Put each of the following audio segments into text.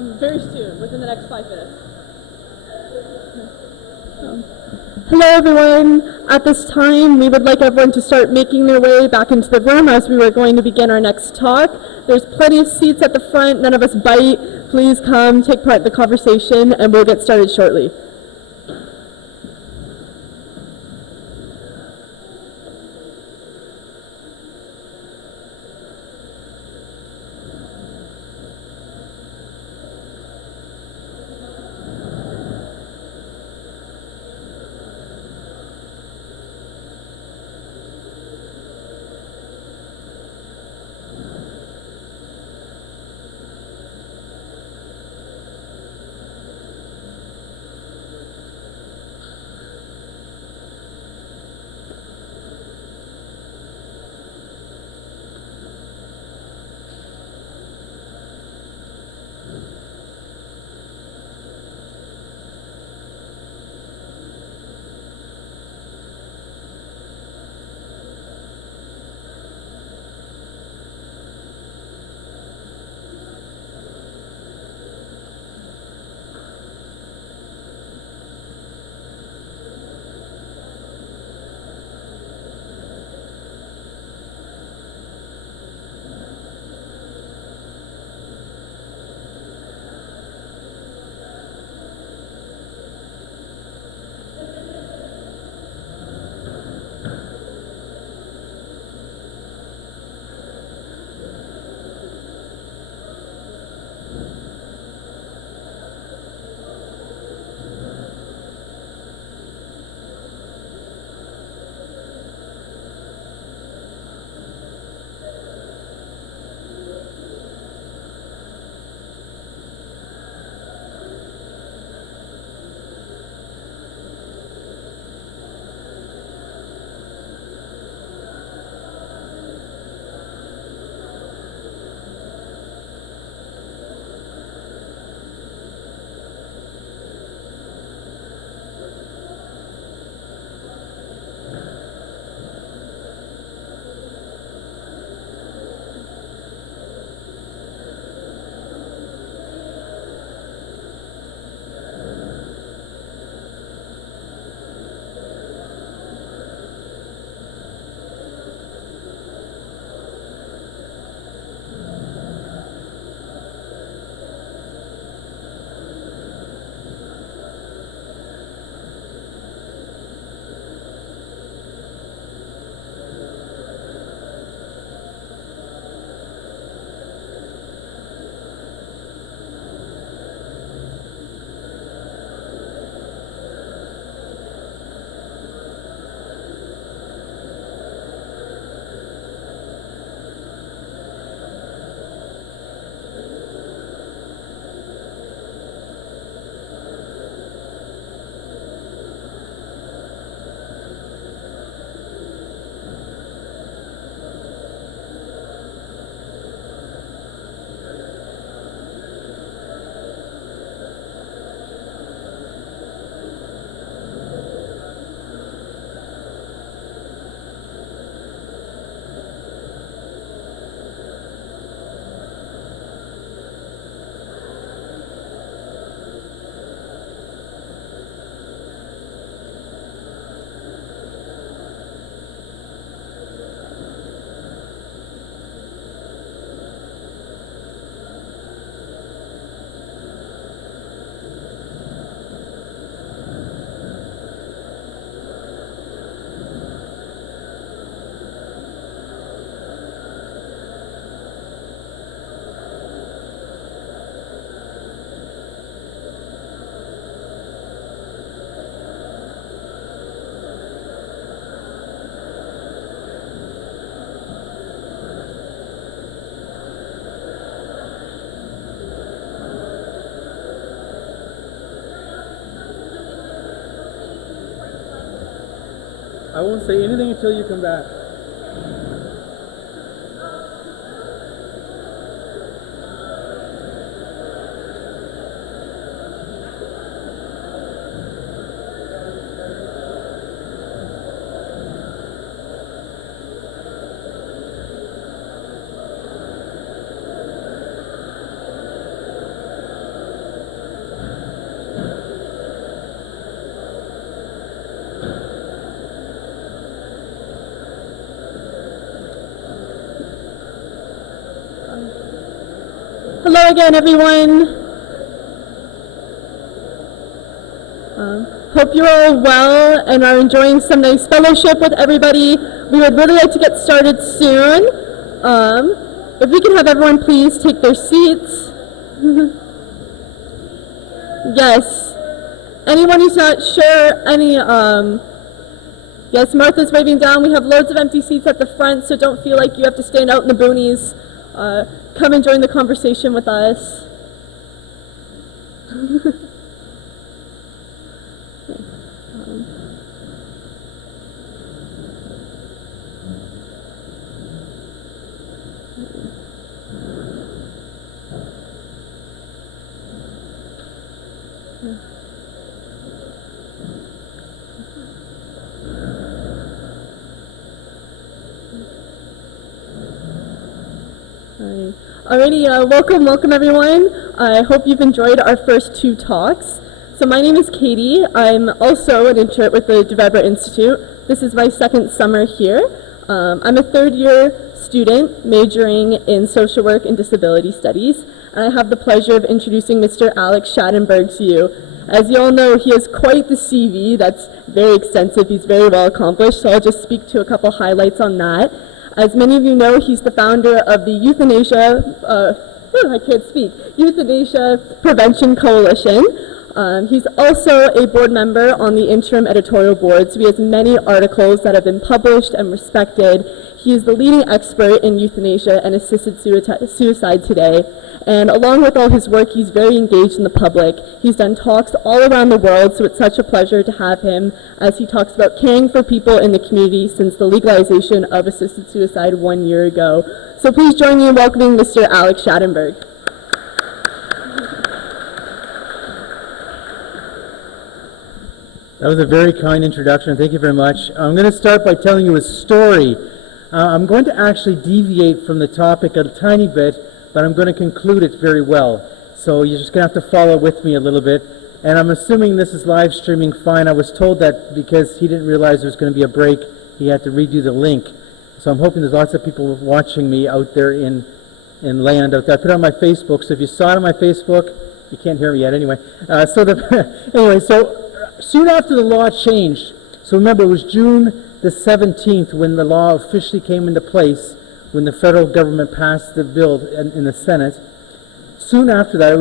very soon, within the next 5 minutes. Hello everyone. At this time, we would like everyone to start making their way back into the room as we were going to begin our next talk. There's plenty of seats at the front. None of us bite. Please come, take part in the conversation, and we'll get started shortly. I won't say anything until you come back. Hello again, everyone. Hope you're all well and are enjoying some nice fellowship with everybody. We would really like to get started soon. If we can have everyone please take their seats. Yes. Anyone who's not sure, yes, Martha's waving down. We have loads of empty seats at the front, so don't feel like you have to stand out in the boonies. Come and join the conversation with us. Alrighty, welcome everyone. I hope you've enjoyed our first two talks. So my name is Katie. I'm also an intern with the deVeber Institute. This is my second summer here. I'm a third year student majoring in social work and disability studies, and I have the pleasure of introducing Mr. Alex Schadenberg to you. As you all know, he has quite the CV that's very extensive. He's very well accomplished, so I'll just speak to a couple highlights on that. As many of you know, he's the founder of the Euthanasia Prevention Coalition. He's also a board member on the interim editorial board, so he has many articles that have been published and respected. He is the leading expert in euthanasia and assisted suicide today. And along with all his work, he's very engaged in the public. He's done talks all around the world, so it's such a pleasure to have him as he talks about caring for people in the community since the legalization of assisted suicide 1 year ago. So please join me in welcoming Mr. Alex Schadenberg. That was a very kind introduction. Thank you very much. I'm going to start by telling you a story. I'm going to actually deviate from the topic a tiny bit, but I'm going to conclude it very well. So you're just going to have to follow with me a little bit. And I'm assuming this is live streaming fine. I was told that because he didn't realize there was going to be a break, he had to redo the link. So I'm hoping there's lots of people watching me out there in land out there. I put it on my Facebook, so if you saw it on my Facebook, you can't hear me yet anyway. So soon after the law changed, so remember it was June the 17th when the law officially came into place, when the federal government passed the bill in the Senate. Soon after that, it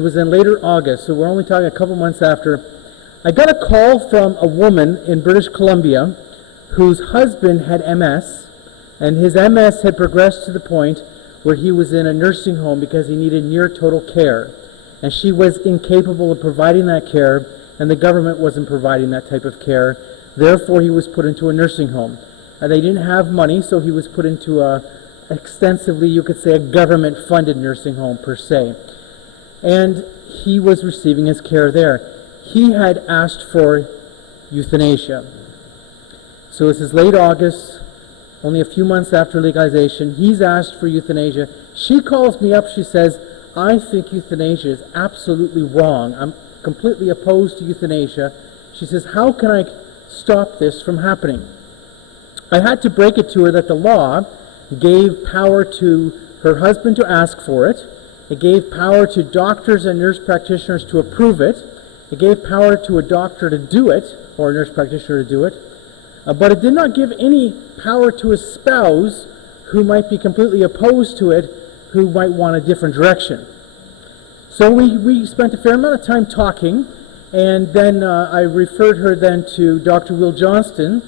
was in later August, so we're only talking a couple months after, I got a call from a woman in British Columbia whose husband had MS, and his MS had progressed to the point where he was in a nursing home because he needed near total care. And she was incapable of providing that care, and the government wasn't providing that type of care. Therefore, he was put into a nursing home. They didn't have money, so he was put into extensively, you could say, a government-funded nursing home, per se. And he was receiving his care there. He had asked for euthanasia. So this is late August, only a few months after legalization. He's asked for euthanasia. She calls me up, she says, I think euthanasia is absolutely wrong. I'm completely opposed to euthanasia. She says, how can I stop this from happening? I had to break it to her that the law gave power to her husband to ask for it. It gave power to doctors and nurse practitioners to approve it. It gave power to a doctor to do it, or a nurse practitioner to do it. But it did not give any power to a spouse who might be completely opposed to it, who might want a different direction. So we spent a fair amount of time talking, and then I referred her then to Dr. Will Johnston,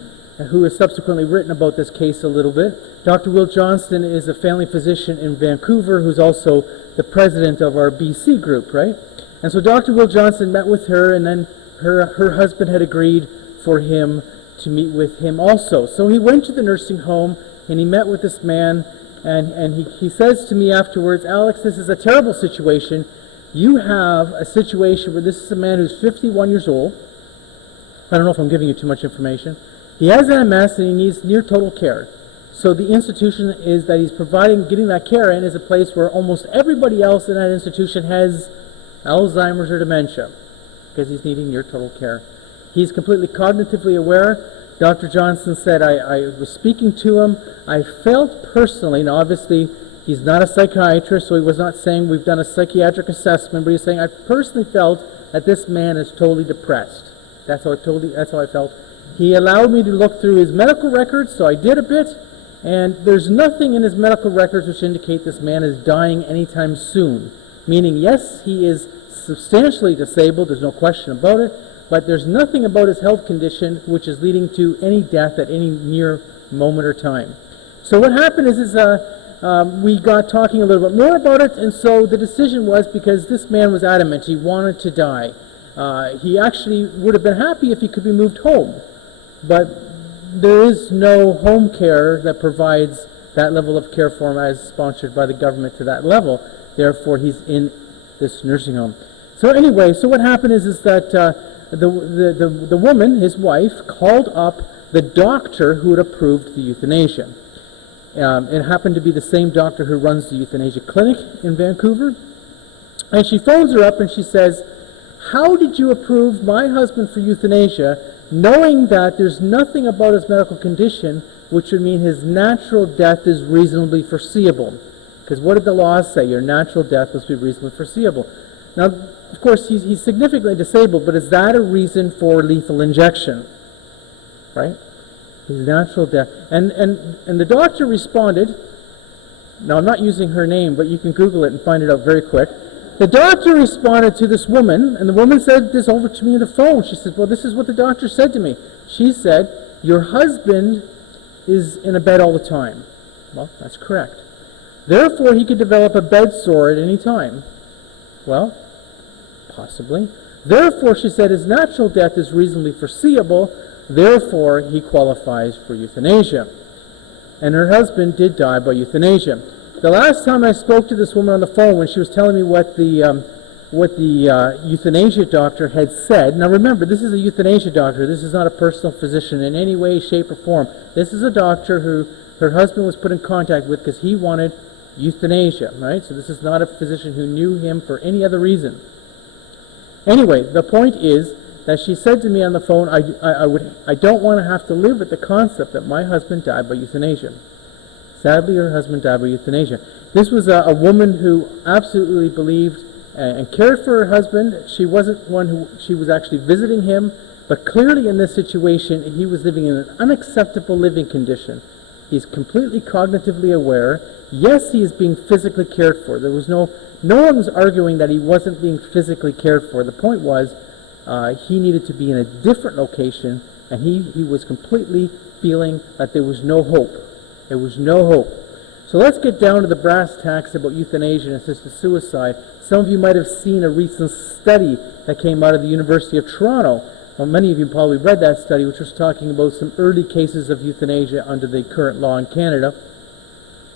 who has subsequently written about this case a little bit. Dr. Will Johnston is a family physician in Vancouver who's also the president of our BC group, right? And so Dr. Will Johnston met with her, and then her husband had agreed for him to meet with him also. So he went to the nursing home, and he met with this man, and he says to me afterwards, Alex, this is a terrible situation. You have a situation where this is a man who's 51 years old. I don't know if I'm giving you too much information. He has MS and he needs near total care. So the institution is that he's getting that care in is a place where almost everybody else in that institution has Alzheimer's or dementia because he's needing near total care. He's completely cognitively aware. Dr. Johnson said, I was speaking to him. I felt personally, and obviously He's not a psychiatrist, so he was not saying we've done a psychiatric assessment, but he's saying I personally felt that this man is totally depressed. That's how I felt. He allowed me to look through his medical records, so I did a bit, and there's nothing in his medical records which indicate this man is dying anytime soon. Meaning, yes, he is substantially disabled, there's no question about it, but there's nothing about his health condition which is leading to any death at any near moment or time. So what happened is we got talking a little bit more about it, and so the decision was, because this man was adamant, he wanted to die. He actually would have been happy if he could be moved home, but there is no home care that provides that level of care for him as sponsored by the government to that level. Therefore, he's in this nursing home. So anyway, so what happened is that the woman, his wife, called up the doctor who had approved the euthanasia. It happened to be the same doctor who runs the euthanasia clinic in Vancouver. And she phones her up and she says, "How did you approve my husband for euthanasia, knowing that there's nothing about his medical condition which would mean his natural death is reasonably foreseeable?" Because what did the laws say? Your natural death must be reasonably foreseeable. Now, of course, he's significantly disabled, but is that a reason for lethal injection? Right? His natural death. And the doctor responded, now I'm not using her name, but you can Google it and find it out very quick. The doctor responded to this woman, and the woman said this over to me on the phone. She said, "Well, this is what the doctor said to me." She said, "Your husband is in a bed all the time." Well, that's correct. Therefore, he could develop a bed sore at any time. Well, possibly. Therefore, she said, his natural death is reasonably foreseeable. Therefore, he qualifies for euthanasia. And her husband did die by euthanasia. The last time I spoke to this woman on the phone, when she was telling me what the euthanasia doctor had said. Now remember, this is a euthanasia doctor. This is not a personal physician in any way, shape, or form. This is a doctor who her husband was put in contact with because he wanted euthanasia, right? So this is not a physician who knew him for any other reason. Anyway, the point is that she said to me on the phone, I don't want to have to live with the concept that my husband died by euthanasia. Sadly, her husband died by euthanasia. This was a woman who absolutely believed and cared for her husband. She wasn't one who, she was actually visiting him, but clearly in this situation, he was living in an unacceptable living condition. He's completely cognitively aware. Yes, he is being physically cared for. There was no one was arguing that he wasn't being physically cared for. The point was he needed to be in a different location, and he was completely feeling that there was no hope. There was no hope. So let's get down to the brass tacks about euthanasia and assisted suicide. Some of you might have seen a recent study that came out of the University of Toronto. Well, many of you probably read that study, which was talking about some early cases of euthanasia under the current law in Canada.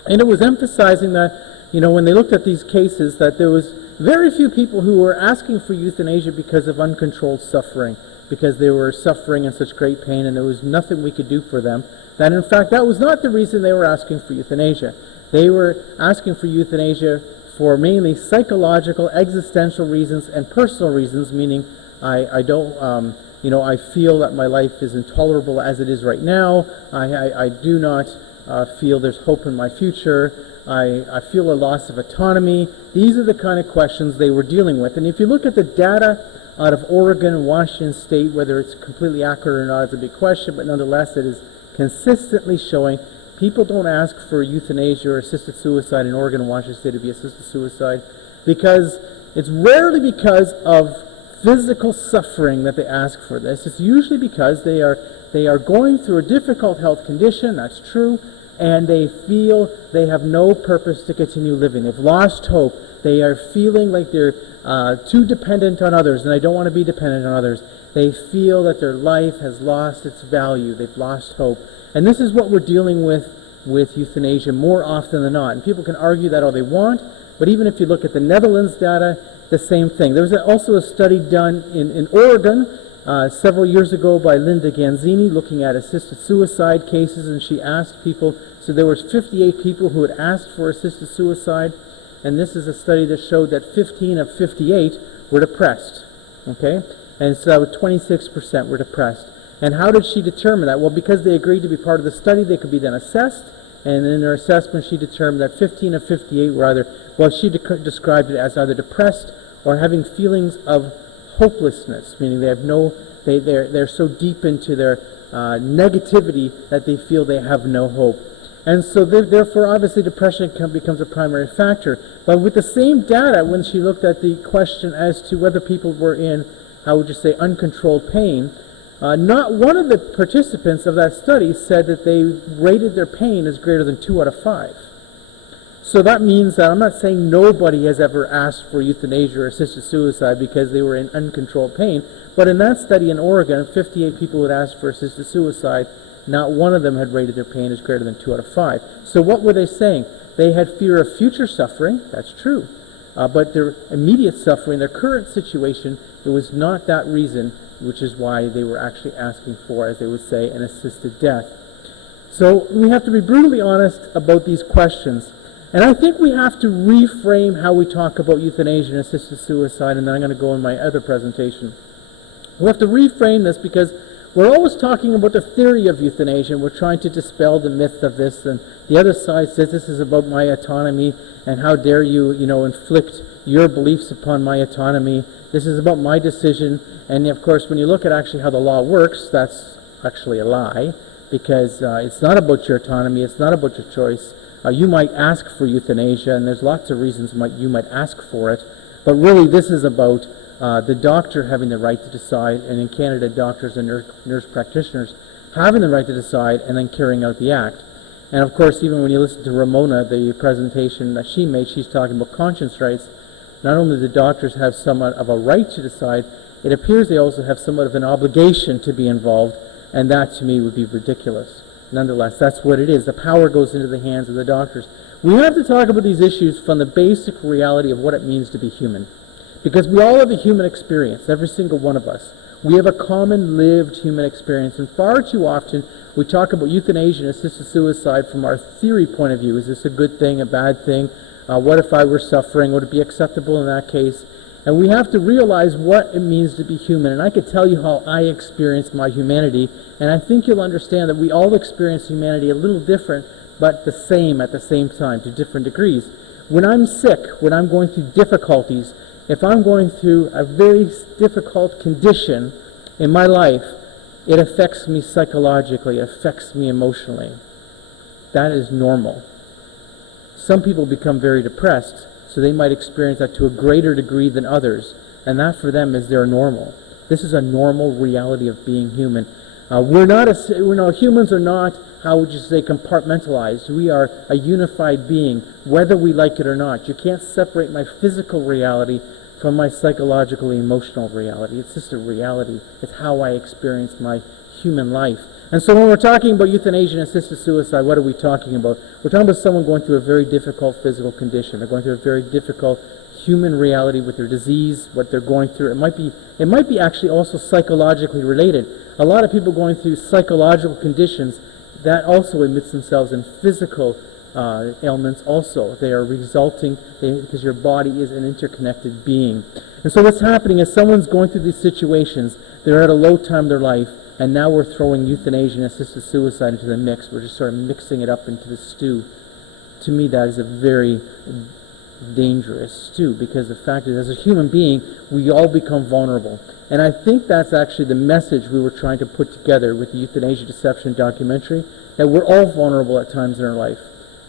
And it was emphasizing that, when they looked at these cases, that there was very few people who were asking for euthanasia because of uncontrolled suffering, because they were suffering in such great pain and there was nothing we could do for them. That in fact, that was not the reason they were asking for euthanasia. They were asking for euthanasia for mainly psychological, existential reasons and personal reasons, meaning I feel that my life is intolerable as it is right now. I do not feel there's hope in my future. I feel a loss of autonomy. These are the kind of questions they were dealing with. And if you look at the data out of Oregon and Washington State, whether it's completely accurate or not is a big question, but nonetheless it is consistently showing people don't ask for euthanasia or assisted suicide in Oregon and Washington State to be assisted suicide because it's rarely because of physical suffering that they ask for this. It's usually because they are going through a difficult health condition, that's true, and they feel they have no purpose to continue living. They've lost hope. They are feeling like they're too dependent on others, and they don't want to be dependent on others. They feel that their life has lost its value. They've lost hope. And this is what we're dealing with euthanasia more often than not. And people can argue that all they want, but even if you look at the Netherlands data, the same thing. There was also a study done in Oregon several years ago by Linda Ganzini looking at assisted suicide cases, and she asked people, so there was 58 people who had asked for assisted suicide, and this is a study that showed that 15 of 58 were depressed, okay? And so 26% were depressed. And how did she determine that? Well, because they agreed to be part of the study, they could be then assessed, and in her assessment she determined that 15 of 58 were either, well, she described it as either depressed or having feelings of hopelessness, meaning they have they're so deep into their negativity that they feel they have no hope. And so therefore, obviously, depression becomes a primary factor. But with the same data, when she looked at the question as to whether people were in, how would you say, uncontrolled pain, not one of the participants of that study said that they rated their pain as greater than 2 out of 5. So that means that I'm not saying nobody has ever asked for euthanasia or assisted suicide because they were in uncontrolled pain, but in that study in Oregon, 58 people had asked for assisted suicide. Not one of them had rated their pain as greater than 2 out of 5. So what were they saying? They had fear of future suffering. That's true. But their immediate suffering, their current situation, it was not that reason, which is why they were actually asking for, as they would say, an assisted death. So we have to be brutally honest about these questions. And I think we have to reframe how we talk about euthanasia and assisted suicide, and then I'm going to go in my other presentation. We have to reframe this because we're always talking about the theory of euthanasia, and we're trying to dispel the myth of this, and the other side says this is about my autonomy, and how dare you, inflict your beliefs upon my autonomy. This is about my decision, and of course, when you look at actually how the law works, that's actually a lie, because it's not about your autonomy, it's not about your choice. You might ask for euthanasia, and there's lots of reasons you might ask for it, but really this is about the doctor having the right to decide, and in Canada, doctors and nurse practitioners having the right to decide and then carrying out the act. And of course, even when you listen to Ramona, the presentation that she made, she's talking about conscience rights. Not only do doctors have somewhat of a right to decide, it appears they also have somewhat of an obligation to be involved, and that to me would be ridiculous. Nonetheless, that's what it is. The power goes into the hands of the doctors. We have to talk about these issues from the basic reality of what it means to be human. Because we all have a human experience, every single one of us. We have a common lived human experience, and far too often we talk about euthanasia and assisted suicide from our theory point of view. Is this a good thing, a bad thing? What if I were suffering? Would it be acceptable in that case? And we have to realize what it means to be human. And I could tell you how I experience my humanity, and I think you'll understand that we all experience humanity a little different, but the same at the same time, to different degrees. When I'm sick, when I'm going through difficulties, if I'm going through a very difficult condition in my life, it affects me psychologically, it affects me emotionally. That is normal. Some people become very depressed, so they might experience that to a greater degree than others, and that for them is their normal. This is a normal reality of being human. Humans are not, how would you say, compartmentalized. We are a unified being, whether we like it or not. You can't separate my physical reality from my psychological, emotional reality. It's just a reality. It's how I experience my human life. And so when we're talking about euthanasia and assisted suicide, what are we talking about? We're talking about someone going through a very difficult physical condition. They're going through a very difficult human reality with their disease, what they're going through. It might be actually also psychologically related. A lot of people going through psychological conditions, that also emits themselves in physical ailments also. They are resulting, because your body is an interconnected being. And so what's happening is someone's going through these situations, they're at a low time in their life, and now we're throwing euthanasia and assisted suicide into the mix. We're just sort of mixing it up into the stew. To me, that is a very dangerous stew, because the fact is, as a human being, we all become vulnerable. And I think that's actually the message we were trying to put together with the Euthanasia Deception documentary, that we're all vulnerable at times in our life.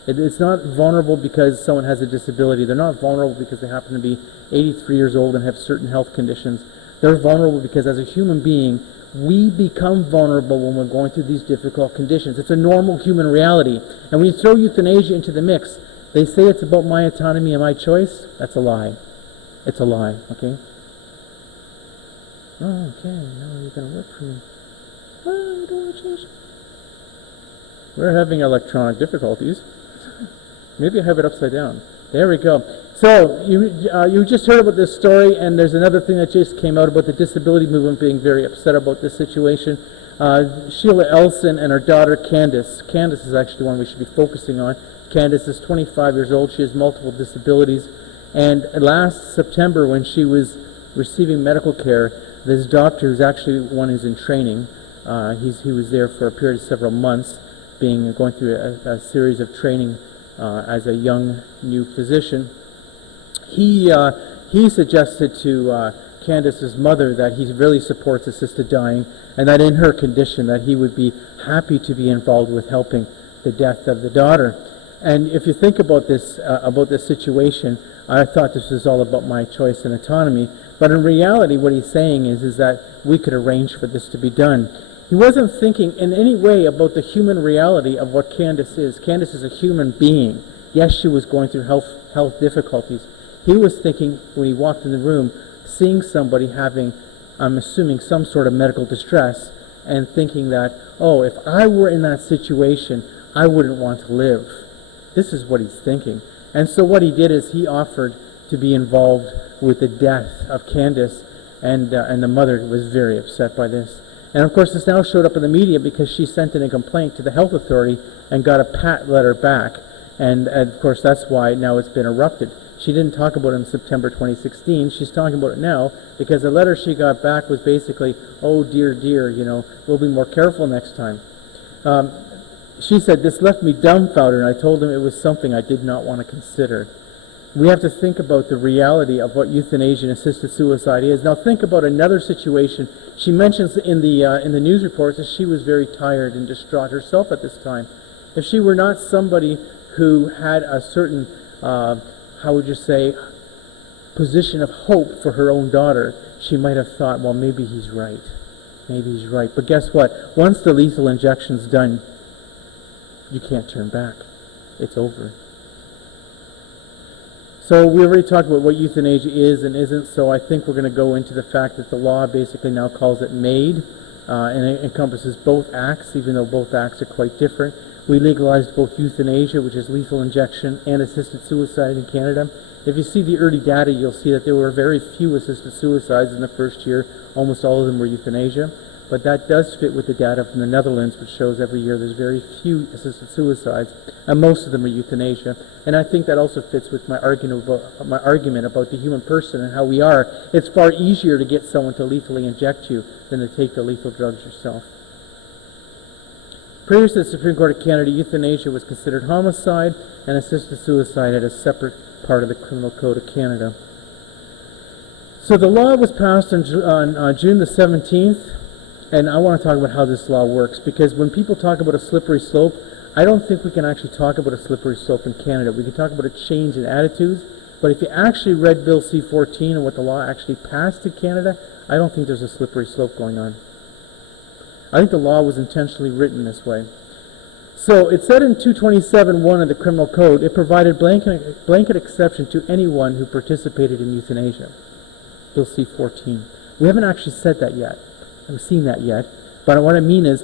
It's not vulnerable because someone has a disability. They're not vulnerable because they happen to be 83 years old and have certain health conditions. They're vulnerable because as a human being, we become vulnerable when we're going through these difficult conditions. It's a normal human reality. And when you throw euthanasia into the mix, they say it's about my autonomy and my choice. That's a lie. It's a lie, okay? Oh, okay, now you're going to work for me. Oh, I don't want to change. We're having electronic difficulties. Maybe I have it upside down. There we go. So, you just heard about this story, and there's another thing that just came out about the disability movement being very upset about this situation. Sheila Elson and her daughter Candace. Candace is actually the one we should be focusing on. Candace is 25 years old. She has multiple disabilities. And last September, when she was receiving medical care, this doctor, who's actually one who's in training, he was there for a period of several months, going through a series of training as a young new physician. He suggested to Candace's mother that he really supports assisted dying, and that in her condition that he would be happy to be involved with helping the death of the daughter. And if you think about this situation, I thought this was all about my choice and autonomy, but in reality what he's saying is that we could arrange for this to be done. He wasn't thinking in any way about the human reality of what Candace is. Candace is a human being. Yes, she was going through health difficulties. He was thinking, when he walked in the room, seeing somebody having, I'm assuming, some sort of medical distress, and thinking that, oh, if I were in that situation, I wouldn't want to live. This is what he's thinking. And so what he did is he offered to be involved with the death of Candace, and the mother was very upset by this. And of course this now showed up in the media because she sent in a complaint to the health authority and got a pat letter back. And of course that's why now it's been erupted. She didn't talk about it in September 2016. She's talking about it now because the letter she got back was basically, oh dear, we'll be more careful next time. She said, this left me dumbfounded, and I told him it was something I did not want to consider. We have to think about the reality of what euthanasia and assisted suicide is. Now think about another situation. She mentions in the news reports that she was very tired and distraught herself at this time. If she were not somebody who had a certain, how would you say, position of hope for her own daughter, she might have thought, well, maybe he's right. Maybe he's right. But guess what? Once the lethal injection's done, you can't turn back. It's over. So we already talked about what euthanasia is and isn't, so I think we're going to go into the fact that the law basically now calls it MAiD, and it encompasses both acts, even though both acts are quite different. We legalized both euthanasia, which is lethal injection, and assisted suicide in Canada. If you see the early data, you'll see that there were very few assisted suicides in the first year. Almost all of them were euthanasia. But that does fit with the data from the Netherlands, which shows every year there's very few assisted suicides, and most of them are euthanasia. And I think that also fits with my argument about the human person and how we are. It's far easier to get someone to lethally inject you than to take the lethal drugs yourself. Previous to the Supreme Court of Canada, euthanasia was considered homicide, and assisted suicide had a separate part of the Criminal Code of Canada. So the law was passed on June the 17th. And I want to talk about how this law works, because when people talk about a slippery slope, I don't think we can actually talk about a slippery slope in Canada. We can talk about a change in attitudes, but if you actually read Bill C-14 and what the law actually passed in Canada, I don't think there's a slippery slope going on. I think the law was intentionally written this way. So it said in 227.1 of the Criminal Code, it provided blanket exception to anyone who participated in euthanasia. Bill C-14. We haven't actually said that yet. Haven't seen that yet, but what I mean is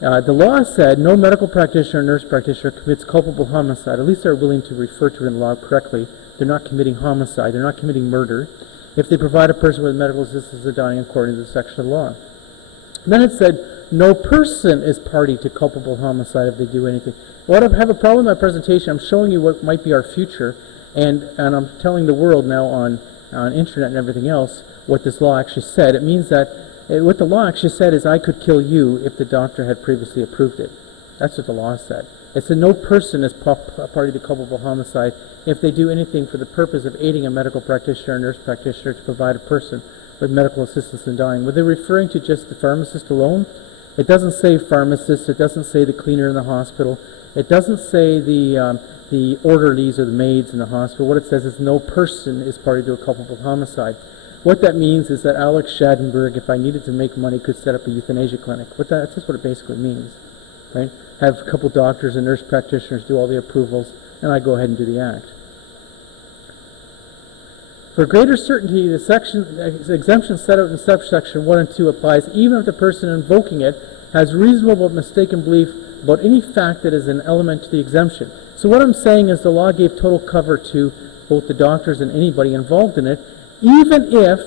the law said no medical practitioner or nurse practitioner commits culpable homicide. At least they're willing to refer to it in the law correctly. They're not committing homicide. They're not committing murder if they provide a person with medical assistance in dying according to the section of the law. And then it said no person is party to culpable homicide if they do anything. Well, I have a problem with my presentation. I'm showing you what might be our future, and I'm telling the world now on internet and everything else what this law actually said. It means that what the law actually said is I could kill you if the doctor had previously approved it. That's what the law said. It said no person is party to culpable homicide if they do anything for the purpose of aiding a medical practitioner or nurse practitioner to provide a person with medical assistance in dying. Were they referring to just the pharmacist alone? It doesn't say pharmacist. It doesn't say the cleaner in the hospital. It doesn't say the orderlies or the maids in the hospital. What it says is no person is party to a culpable homicide. What that means is that Alex Schadenberg, if I needed to make money, could set up a euthanasia clinic. That's just what it basically means, right? Have a couple doctors and nurse practitioners do all the approvals, and I go ahead and do the act. For greater certainty, the exemption set out in subsection 1 and 2 applies even if the person invoking it has reasonable but mistaken belief about any fact that is an element to the exemption. So what I'm saying is the law gave total cover to both the doctors and anybody involved in it, even if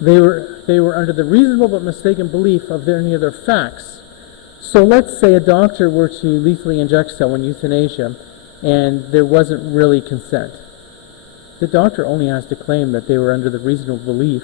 they were under the reasonable but mistaken belief of any of their facts. So let's say a doctor were to lethally inject someone, euthanasia, and there wasn't really consent. The doctor only has to claim that they were under the reasonable belief.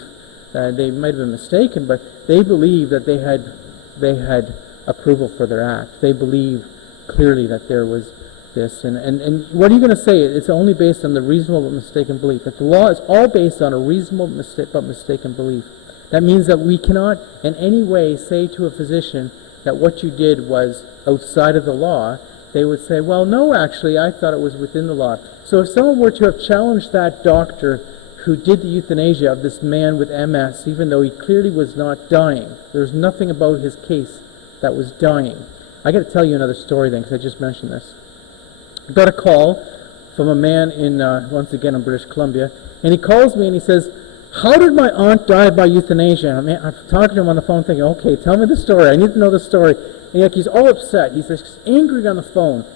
They might have been mistaken, but they believe that they had approval for their act. They believe clearly that there was this. And what are you going to say? It's only based on the reasonable but mistaken belief. That the law is all based on a reasonable but mistaken belief. That means that we cannot in any way say to a physician that what you did was outside of the law. They would say, well, no, actually, I thought it was within the law. So if someone were to have challenged that doctor who did the euthanasia of this man with MS, even though he clearly was not dying, there's nothing about his case that was dying. I got to tell you another story then, because I just mentioned this. I got a call from a man in, once again, in British Columbia, and he calls me and he says, how did my aunt die by euthanasia? I'm talking to him on the phone thinking, okay, tell me the story. I need to know the story. And yet he's all upset. He's just angry on the phone.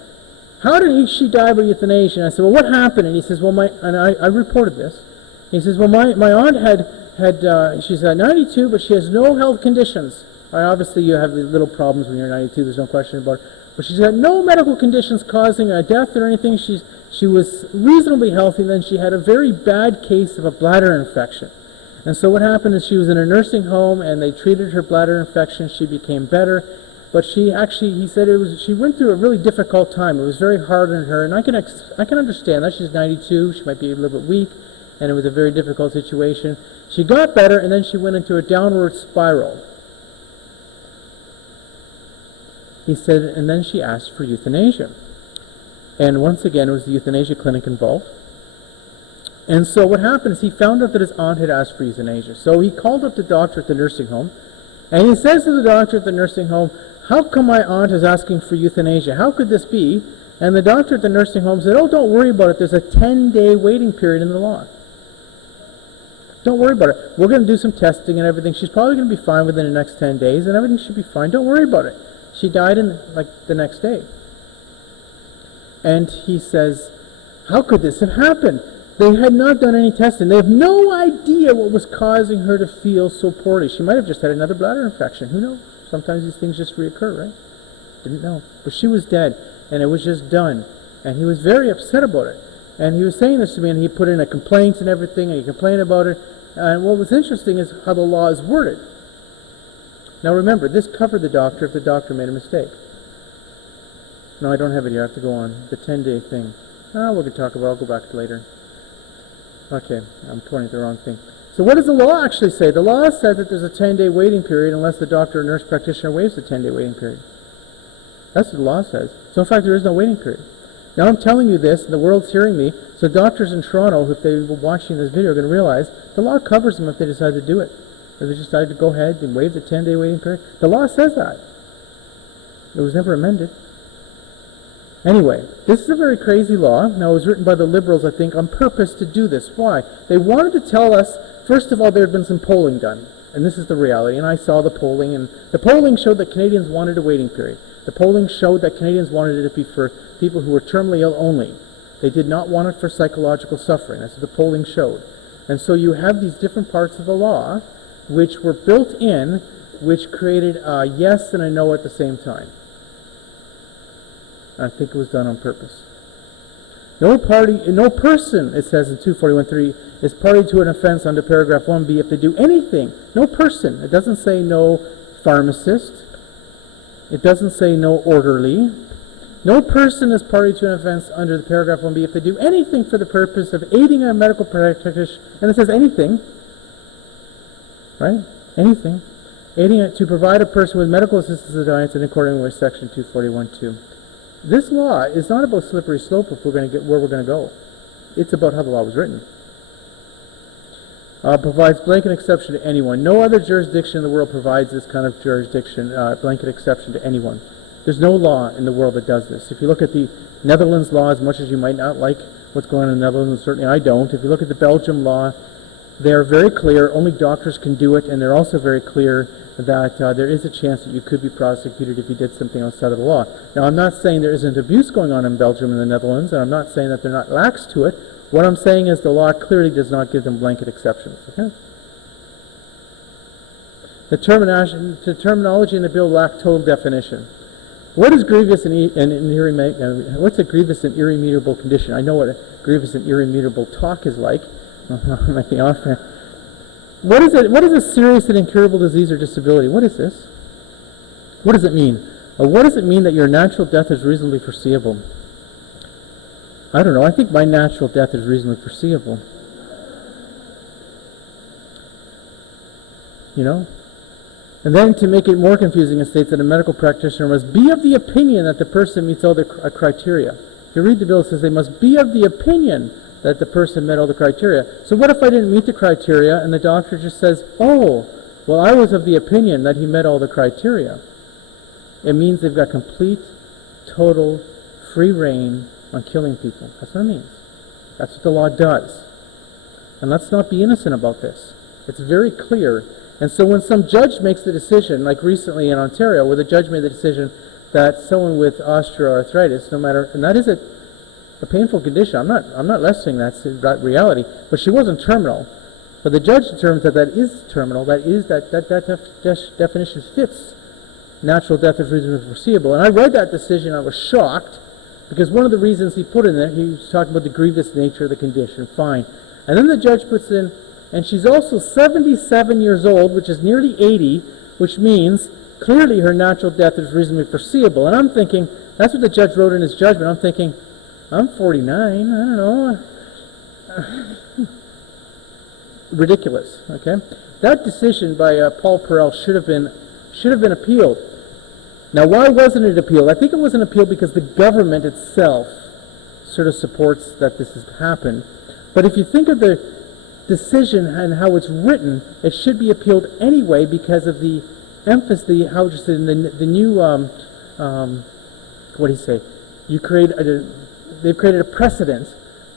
How did she die by euthanasia? And I said, well, what happened? And he says, well, I reported this. He says, well, my aunt she's 92, but she has no health conditions. Obviously, you have the little problems when you're 92, there's no question about it. But she's got no medical conditions causing a death or anything. She was reasonably healthy, and then she had a very bad case of a bladder infection. And so what happened is she was in a nursing home, and they treated her bladder infection. She became better. But he said she went through a really difficult time. It was very hard on her, and I can understand that. She's 92, she might be a little bit weak, and it was a very difficult situation. She got better, and then she went into a downward spiral. He said, and then she asked for euthanasia. And once again, it was the euthanasia clinic involved. And so what happened is he found out that his aunt had asked for euthanasia. So he called up the doctor at the nursing home, and he says to the doctor at the nursing home, how come my aunt is asking for euthanasia? How could this be? And the doctor at the nursing home said, oh, don't worry about it. There's a 10-day waiting period in the law. Don't worry about it. We're going to do some testing and everything. She's probably going to be fine within the next 10 days, and everything should be fine. Don't worry about it. She died in, the next day. And he says, how could this have happened? They had not done any testing. They have no idea what was causing her to feel so poorly. She might have just had another bladder infection. Who knows? Sometimes these things just reoccur, right? Didn't know. But she was dead, and it was just done. And he was very upset about it. And he was saying this to me, and he put in a complaint and everything, and he complained about it. And what was interesting is how the law is worded. Now remember, this covered the doctor if the doctor made a mistake. No, I don't have it here. I have to go on. The 10-day thing. We can talk about it. I'll go back to later. Okay, I'm pointing at the wrong thing. So what does the law actually say? The law says that there's a 10-day waiting period unless the doctor or nurse practitioner waives the 10-day waiting period. That's what the law says. So in fact, there is no waiting period. Now I'm telling you this, and the world's hearing me, so doctors in Toronto, if they were watching this video, are going to realize the law covers them if they decide to do it. If they decide to go ahead and waive the 10-day waiting period. The law says that. It was never amended. Anyway, this is a very crazy law. Now, it was written by the Liberals, I think, on purpose to do this. Why? They wanted to tell us, first of all, there had been some polling done. And this is the reality. And I saw the polling. And the polling showed that Canadians wanted a waiting period. The polling showed that Canadians wanted it to be for people who were terminally ill only. They did not want it for psychological suffering. That's what the polling showed. And so you have these different parts of the law which were built in, which created a yes and a no at the same time. I think it was done on purpose. No person, it says in 241.3, is party to an offense under paragraph 1b if they do anything. No person. It doesn't say no pharmacist. It doesn't say no orderly. No person is party to an offense under the paragraph 1b if they do anything for the purpose of aiding a medical practitioner, and it says anything, right? Anything. Aiding it to provide a person with medical assistance and guidance in accordance with section 241.2. This law is not about slippery slope if we're going to get where we're going to go. It's about how the law was written. Provides blanket exception to anyone. No other jurisdiction in the world provides this kind of blanket exception to anyone. There's no law in the world that does this. If you look at the Netherlands law, as much as you might not like what's going on in the Netherlands, and certainly I don't, if you look at the Belgium law, they're very clear, only doctors can do it, and they're also very clear that there is a chance that you could be prosecuted if you did something outside of the law. Now, I'm not saying there isn't abuse going on in Belgium and the Netherlands, and I'm not saying that they're not lax to it. What I'm saying is the law clearly does not give them blanket exceptions. Okay? The terminology in the bill lacked total definition. What is grievous what's a grievous and irremediable condition? I know what a grievous and irremediable talk is like. Might be off there. What is a serious and incurable disease or disability? What is this? What does it mean? What does it mean that your natural death is reasonably foreseeable? I don't know. I think my natural death is reasonably foreseeable. You know? And then to make it more confusing, it states that a medical practitioner must be of the opinion that the person meets all the criteria. If you read the bill, it says they must be of the opinion that the person met all the criteria. So what if I didn't meet the criteria and the doctor just says, oh, well, I was of the opinion that he met all the criteria? It means they've got complete, total, free reign on killing people. That's what it means. That's what the law does. And let's not be innocent about this. It's very clear. And so when some judge makes the decision, like recently in Ontario, where the judge made the decision that someone with osteoarthritis, no matter, and that is a painful condition. I'm not lessening that reality, but she wasn't terminal. But the judge determines that is terminal. That definition fits natural death is reasonably foreseeable. And I read that decision, I was shocked, because one of the reasons he put in there, he was talking about the grievous nature of the condition. Fine. And then the judge puts in, and she's also 77 years old, which is nearly 80, which means clearly her natural death is reasonably foreseeable. And I'm thinking, that's what the judge wrote in his judgment. I'm thinking, I'm 49, I don't know. Ridiculous, okay? That decision by Paul Perel should have been appealed. Now, why wasn't it appealed? I think it wasn't appealed because the government itself sort of supports that this has happened. But if you think of the decision and how it's written, it should be appealed anyway because of the emphasis, the new, what do you say? They've created a precedent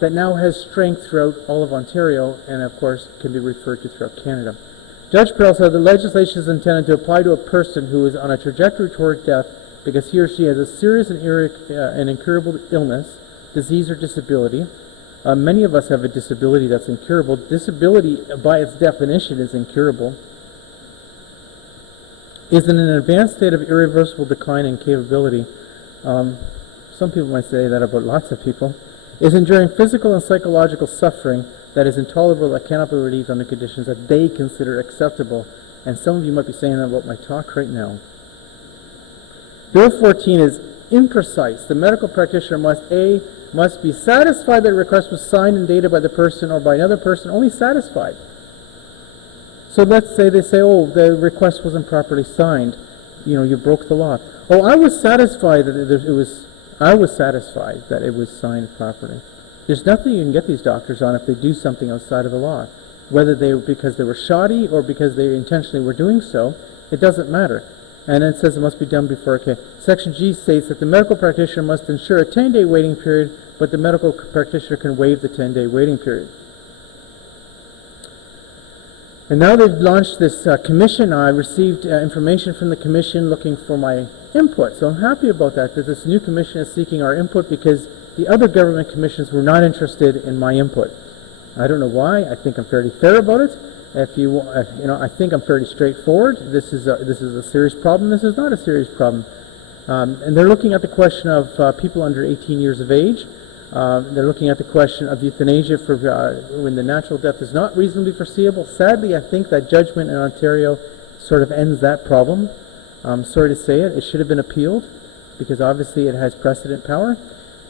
that now has strength throughout all of Ontario and, of course, can be referred to throughout Canada. Judge Perel said the legislation is intended to apply to a person who is on a trajectory toward death because he or she has a serious and incurable illness, disease, or disability. Many of us have a disability that's incurable. Disability, by its definition, is incurable. Is in an advanced state of irreversible decline in capability. Some people might say that about lots of people. Is enduring physical and psychological suffering that is intolerable, that cannot be relieved under conditions that they consider acceptable. And some of you might be saying that about my talk right now. Bill 14 is imprecise. The medical practitioner must be satisfied that a request was signed and dated by the person or by another person, only satisfied. So let's say they say, oh, the request wasn't properly signed. You know, you broke the law. Oh, I was satisfied that it was signed properly. There's nothing you can get these doctors on if they do something outside of the law. Whether because they were shoddy or because they intentionally were doing so, it doesn't matter. And it says it must be done before, okay. Section G states that the medical practitioner must ensure a 10-day waiting period, but the medical practitioner can waive the 10-day waiting period. And now they've launched this commission. I received information from the commission looking for my input. So I'm happy about that this new commission is seeking our input because the other government commissions were not interested in my input. I don't know why. I think I'm fairly fair about it. I think I'm fairly straightforward. This is a serious problem. This is not a serious problem. And they're looking at the question of people under 18 years of age. They're looking at the question of euthanasia for when the natural death is not reasonably foreseeable. Sadly, I think that judgment in Ontario sort of ends that problem. I'm sorry to say it. It should have been appealed because obviously it has precedent power.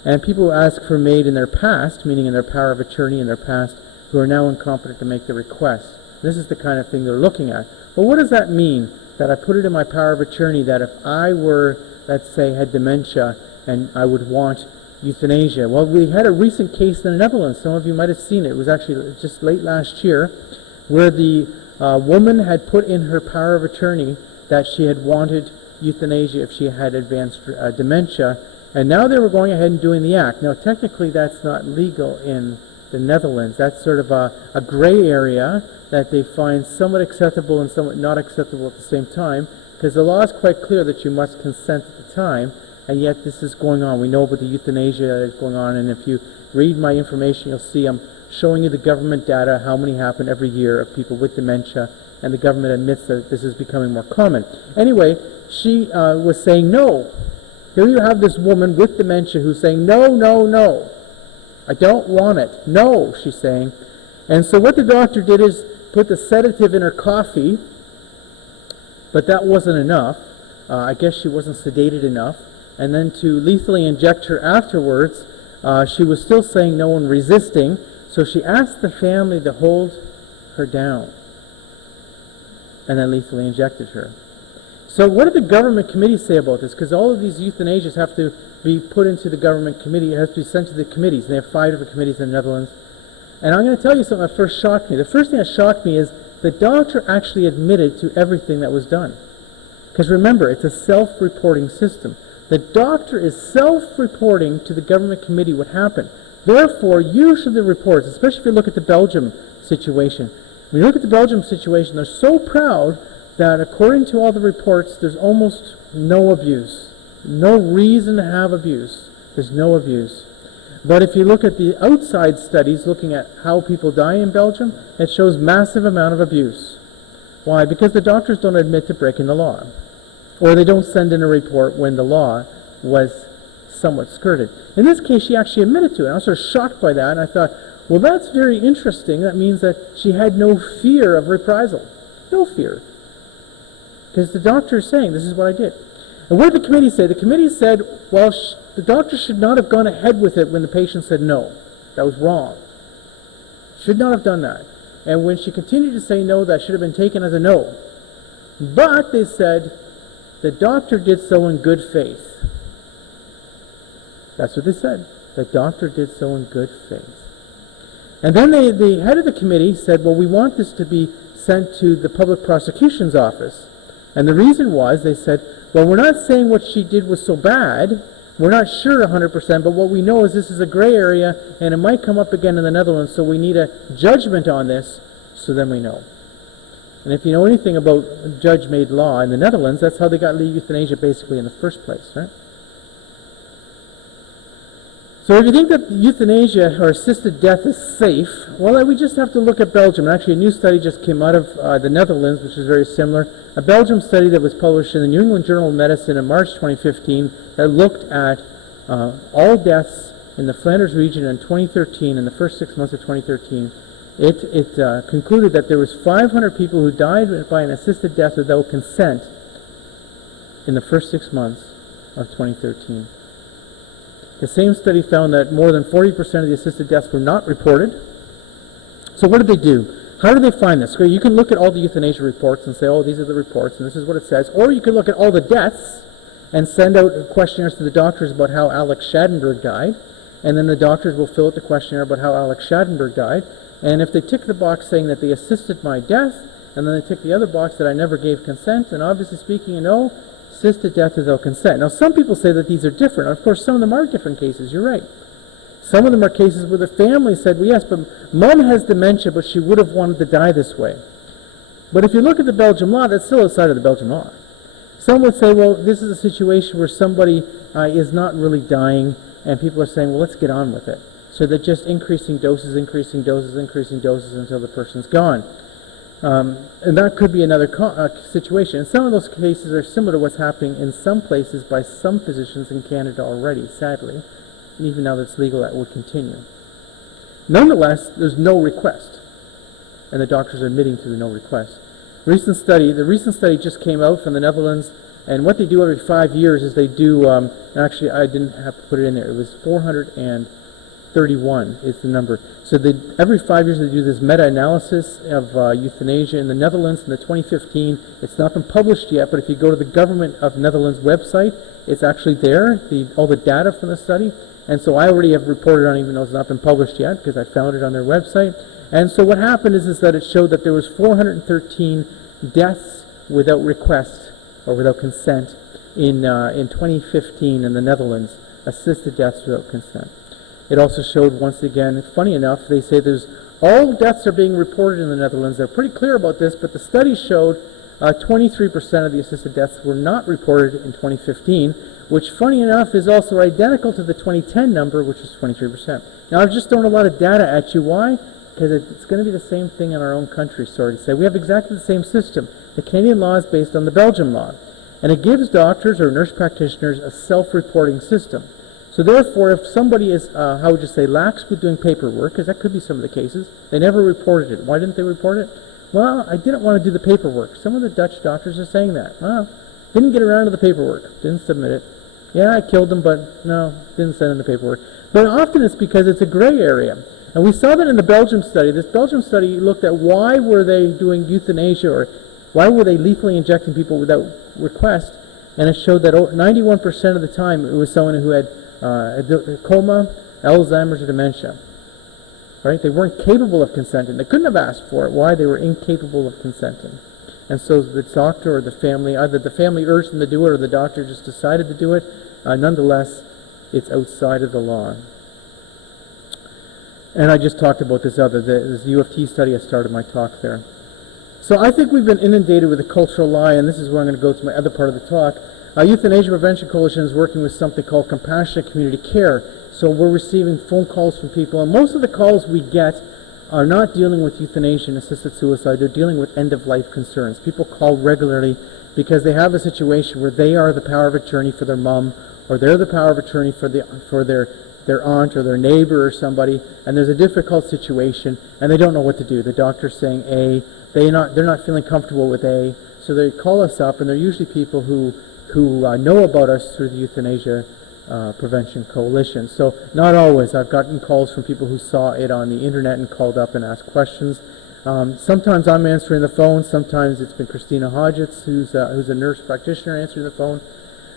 And people who ask for MAiD in their past, meaning in their power of attorney in their past, who are now incompetent to make the request. This is the kind of thing they're looking at. Well, what does that mean? That I put it in my power of attorney that if I were, let's say, had dementia and I would want euthanasia. Well, we had a recent case in the Netherlands. Some of you might have seen it. It was actually just late last year where the woman had put in her power of attorney that she had wanted euthanasia if she had advanced dementia. And now they were going ahead and doing the act. Now, technically, that's not legal in the Netherlands. That's sort of a gray area that they find somewhat acceptable and somewhat not acceptable at the same time, because the law is quite clear that you must consent at the time, and yet this is going on. We know about the euthanasia that is going on, and if you read my information, you'll see I'm showing you the government data, how many happen every year of people with dementia, and the government admits that this is becoming more common. Anyway, she was saying no. Here you have this woman with dementia who's saying, no, no, no. I don't want it. No, she's saying. And so what the doctor did is put the sedative in her coffee, but that wasn't enough. I guess she wasn't sedated enough, and then to lethally inject her afterwards, she was still saying no and resisting, so she asked the family to hold her down and then lethally injected her. So what did the government committee say about this? Because all of these euthanasias have to be put into the government committee. It has to be sent to the committees, and they have 5 different committees in the Netherlands. And I'm going to tell you something that first shocked me. The first thing that shocked me is the doctor actually admitted to everything that was done. Because remember, it's a self-reporting system. The doctor is self-reporting to the government committee what happened. Therefore, usually the reports, especially if you look at the Belgium situation, when you look at the Belgium situation, they're so proud that according to all the reports, there's almost no abuse. No reason to have abuse. There's no abuse. But if you look at the outside studies looking at how people die in Belgium, it shows massive amount of abuse. Why? Because the doctors don't admit to breaking the law. Or they don't send in a report when the law was somewhat skirted. In this case, she actually admitted to it. I was sort of shocked by that, and I thought, well, that's very interesting. That means that she had no fear of reprisal. No fear. Because the doctor is saying, this is what I did. And what did the committee say? The committee said, well, the doctor should not have gone ahead with it when the patient said no. That was wrong. Should not have done that. And when she continued to say no, that should have been taken as a no. But they said, the doctor did so in good faith. That's what they said. The doctor did so in good faith. And then the head of the committee said, well, we want this to be sent to the public prosecution's office. And the reason was, they said, well, we're not saying what she did was so bad. We're not sure 100%, but what we know is this is a gray area, and it might come up again in the Netherlands, so we need a judgment on this, so then we know. And if you know anything about judge-made law in the Netherlands, that's how they got euthanasia basically in the first place, right? So if you think that euthanasia or assisted death is safe, well, we just have to look at Belgium. Actually, a new study just came out of the Netherlands, which is very similar. A Belgium study that was published in the New England Journal of Medicine in March 2015 that looked at all deaths in the Flanders region in 2013, in the first 6 months of 2013. It concluded that there was 500 people who died by an assisted death without consent in the first 6 months of 2013. The same study found that more than 40% of the assisted deaths were not reported. So what did they do? How did they find this? You can look at all the euthanasia reports and say, oh, these are the reports, and this is what it says. Or you can look at all the deaths and send out questionnaires to the doctors about how Alex Schadenberg died, and then the doctors will fill out the questionnaire about how Alex Schadenberg died. And if they tick the box saying that they assisted my death, and then they tick the other box that I never gave consent, and obviously speaking, assisted death without consent. Now, some people say that these are different. Of course, some of them are different cases. You're right. Some of them are cases where the family said, well, yes, but mom has dementia, but she would have wanted to die this way. But if you look at the Belgian law, that's still outside of the Belgian law. Some would say, well, this is a situation where somebody is not really dying, and people are saying, well, let's get on with it. So they're just increasing doses until the person's gone. And that could be another situation. And some of those cases are similar to what's happening in some places by some physicians in Canada already, sadly. And even now that it's legal, that will continue. Nonetheless, there's no request. And the doctors are admitting to the no request. The recent study just came out from the Netherlands, and what they do every 5 years is they do, actually I didn't have to put it in there, it was 431 is the number. So every 5 years they do this meta-analysis of euthanasia in the Netherlands in the 2015. It's not been published yet, but if you go to the Government of Netherlands website, it's actually there, all the data from the study. And so I already have reported on it, even though it's not been published yet, because I found it on their website. And so what happened is that it showed that there was 413 deaths without request or without consent in 2015 in the Netherlands, assisted deaths without consent. It also showed, once again, funny enough, they say all deaths are being reported in the Netherlands. They're pretty clear about this, but the study showed 23% of the assisted deaths were not reported in 2015, which, funny enough, is also identical to the 2010 number, which is 23%. Now, I've just thrown a lot of data at you. Why? Because it's going to be the same thing in our own country, sorry to say. We have exactly the same system. The Canadian law is based on the Belgian law, and it gives doctors or nurse practitioners a self-reporting system. So therefore, if somebody is, lax with doing paperwork, because that could be some of the cases, they never reported it. Why didn't they report it? Well, I didn't want to do the paperwork. Some of the Dutch doctors are saying that. Well, Didn't get around to the paperwork. Didn't submit it. Yeah, I killed them, but no, didn't send in the paperwork. But often it's because it's a gray area. And we saw that in the Belgium study. This Belgium study looked at why were they doing euthanasia, or why were they lethally injecting people without request. And it showed that 91% of the time it was someone who had a coma, Alzheimer's, or dementia. Right? They weren't capable of consenting. They couldn't have asked for it. Why? They were incapable of consenting. And so the doctor or the family, either the family urged them to do it or the doctor just decided to do it. Nonetheless, it's outside of the law. And I just talked about this U of T study. I started my talk there. So I think we've been inundated with a cultural lie, and this is where I'm going to go to my other part of the talk. Euthanasia Prevention Coalition is working with something called compassionate community care. So we're receiving phone calls from people, and most of the calls we get are not dealing with euthanasia and assisted suicide. They're dealing with end-of-life concerns. People call regularly because they have a situation where they are the power of attorney for their mom, or they're the power of attorney for their aunt or their neighbor or somebody, and there's a difficult situation, and they don't know what to do. The doctor's saying A, they're not feeling comfortable with A, so they call us up, and they're usually people who know about us through the Euthanasia Prevention Coalition. So not always. I've gotten calls from people who saw it on the internet and called up and asked questions. Sometimes I'm answering the phone. Sometimes it's been Christina Hodgetts, who's a nurse practitioner, answering the phone.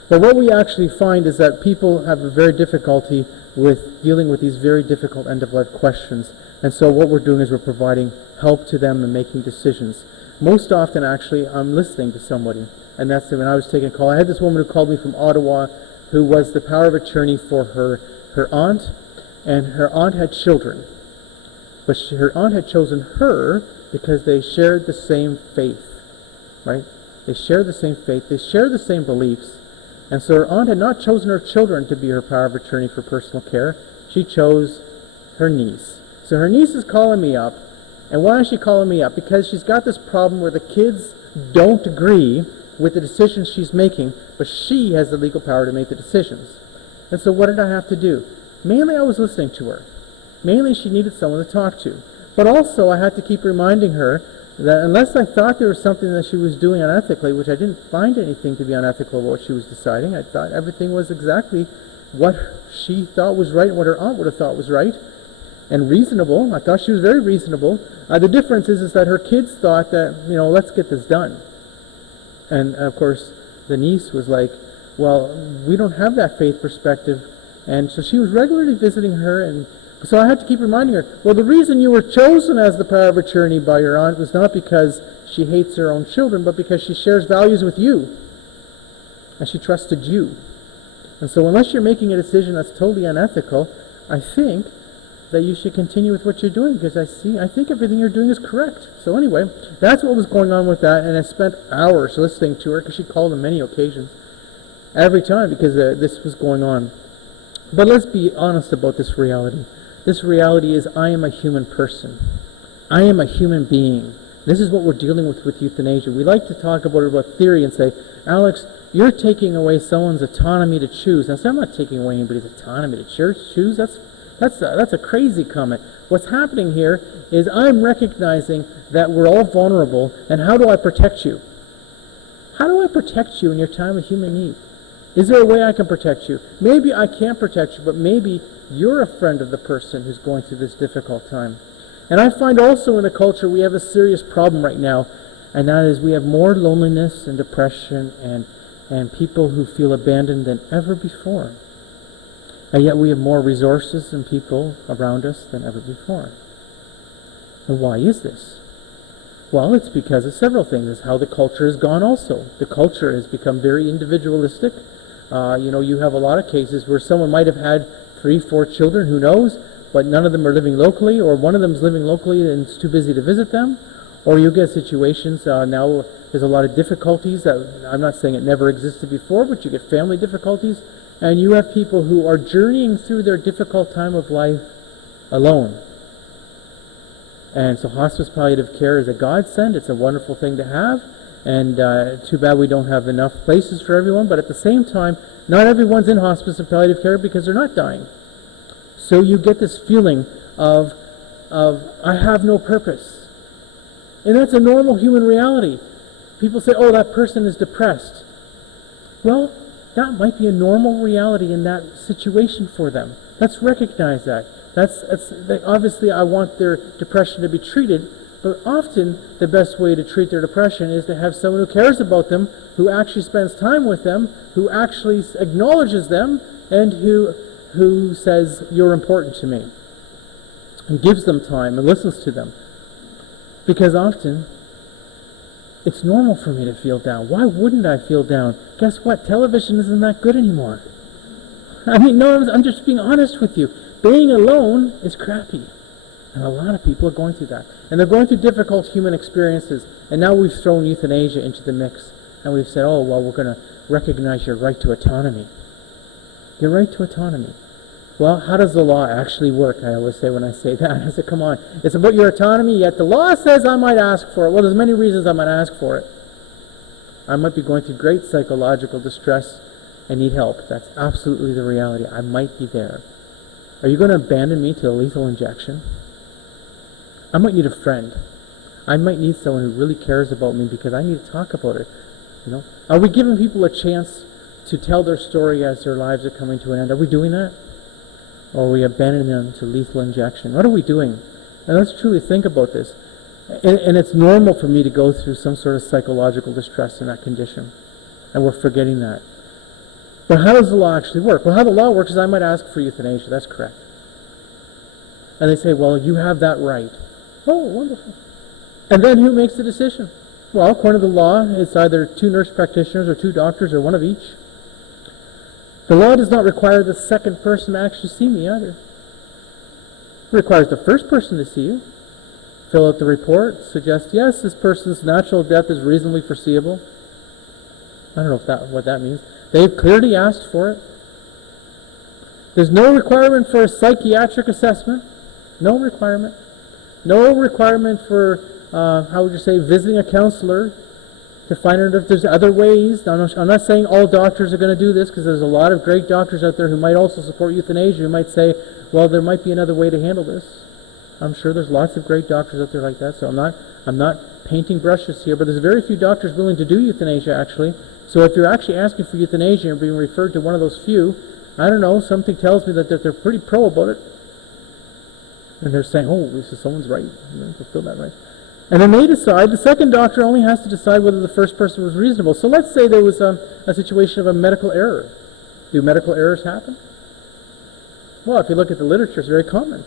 But what we actually find is that people have a very difficulty with dealing with these very difficult end-of-life questions. And so what we're doing is we're providing help to them in making decisions. Most often, actually, I'm listening to somebody. And that's when I was taking a call. I had this woman who called me from Ottawa who was the power of attorney for her aunt, and her aunt had children. But her aunt had chosen her because they shared the same faith, right? They shared the same faith. They shared the same beliefs. And so her aunt had not chosen her children to be her power of attorney for personal care. She chose her niece. So her niece is calling me up. And why is she calling me up? Because she's got this problem where the kids don't agree with the decisions she's making, but she has the legal power to make the decisions. And so what did I have to do? Mainly I was listening to her. Mainly she needed someone to talk to. But also I had to keep reminding her that unless I thought there was something that she was doing unethically, which I didn't find anything to be unethical about what she was deciding, I thought everything was exactly what she thought was right and what her aunt would have thought was right and reasonable. I thought she was very reasonable. The difference is that her kids thought that, let's get this done. And of course, the niece was like, well, we don't have that faith perspective. And so she was regularly visiting her, and so I had to keep reminding her, well, the reason you were chosen as the power of attorney by your aunt was not because she hates her own children, but because she shares values with you. And she trusted you. And so unless you're making a decision that's totally unethical, I think that you should continue with what you're doing, because I think everything you're doing is correct. So anyway, that's what was going on with that, and I spent hours listening to her, because she called on many occasions, every time, because this was going on. But let's be honest about this reality. This reality is I am a human person. I am a human being. This is what we're dealing with euthanasia. We like to talk about theory and say, Alex, you're taking away someone's autonomy to choose. And I say, I'm not taking away anybody's autonomy to choose. That's a crazy comment. What's happening here is I'm recognizing that we're all vulnerable, and how do I protect you? How do I protect you in your time of human need? Is there a way I can protect you? Maybe I can't protect you, but maybe you're a friend of the person who's going through this difficult time. And I find also in the culture we have a serious problem right now, and that is we have more loneliness and depression and people who feel abandoned than ever before. And yet we have more resources and people around us than ever before. And why is this? Well, it's because of several things. It's how the culture has gone also. The culture has become very individualistic. You have a lot of cases where someone might have had 3, 4 children, who knows, but none of them are living locally, or one of them is living locally and is too busy to visit them. Or you get situations, now there's a lot of difficulties. I'm not saying it never existed before, but you get family difficulties. And you have people who are journeying through their difficult time of life alone. And so hospice palliative care is a godsend. It's a wonderful thing to have. And too bad we don't have enough places for everyone. But at the same time, not everyone's in hospice and palliative care because they're not dying. So you get this feeling of I have no purpose. And that's a normal human reality. People say, oh, that person is depressed. Well, that might be a normal reality in that situation for them. Let's recognize that. Obviously, I want their depression to be treated, but often the best way to treat their depression is to have someone who cares about them, who actually spends time with them, who actually acknowledges them, and who says, "You're important to me," and gives them time and listens to them. Because often, it's normal for me to feel down. Why wouldn't I feel down? Guess what? Television isn't that good anymore. I mean, no, I'm just being honest with you. Being alone is crappy. And a lot of people are going through that. And they're going through difficult human experiences. And now we've thrown euthanasia into the mix. And we've said, oh, well, we're going to recognize your right to autonomy. Your right to autonomy. Well, how does the law actually work? I always say when I say that. I say, come on, it's about your autonomy, yet the law says I might ask for it. Well, there's many reasons I might ask for it. I might be going through great psychological distress and need help. That's absolutely the reality. I might be there. Are you going to abandon me to a lethal injection? I might need a friend. I might need someone who really cares about me because I need to talk about it. You know, are we giving people a chance to tell their story as their lives are coming to an end? Are we doing that? Or are we abandoning them to lethal injection? What are we doing? And let's truly think about this. And it's normal for me to go through some sort of psychological distress in that condition. And we're forgetting that. But how does the law actually work? Well, how the law works is I might ask for euthanasia. That's correct. And they say, well, you have that right. Oh, wonderful. And then who makes the decision? Well, according to the law, it's either 2 nurse practitioners or 2 doctors or one of each. The law does not require the second person to actually see me either. It requires the first person to see you. Fill out the report, suggest, yes, this person's natural death is reasonably foreseeable. I don't know what that means. They've clearly asked for it. There's no requirement for a psychiatric assessment. No requirement. No requirement for, how would you say, visiting a counselor to find out if there's other ways. I'm not saying all doctors are going to do this, because there's a lot of great doctors out there who might also support euthanasia, who might say, well, there might be another way to handle this. I'm sure there's lots of great doctors out there like that, so I'm not painting brushes here, but there's very few doctors willing to do euthanasia, actually. So if you're actually asking for euthanasia and being referred to one of those few, I don't know, something tells me that they're pretty pro about it. And they're saying, oh, this is someone's right. Fulfill that right. And then they decide, the second doctor only has to decide whether the first person was reasonable. So let's say there was a situation of a medical error. Do medical errors happen? Well, if you look at the literature, it's very common.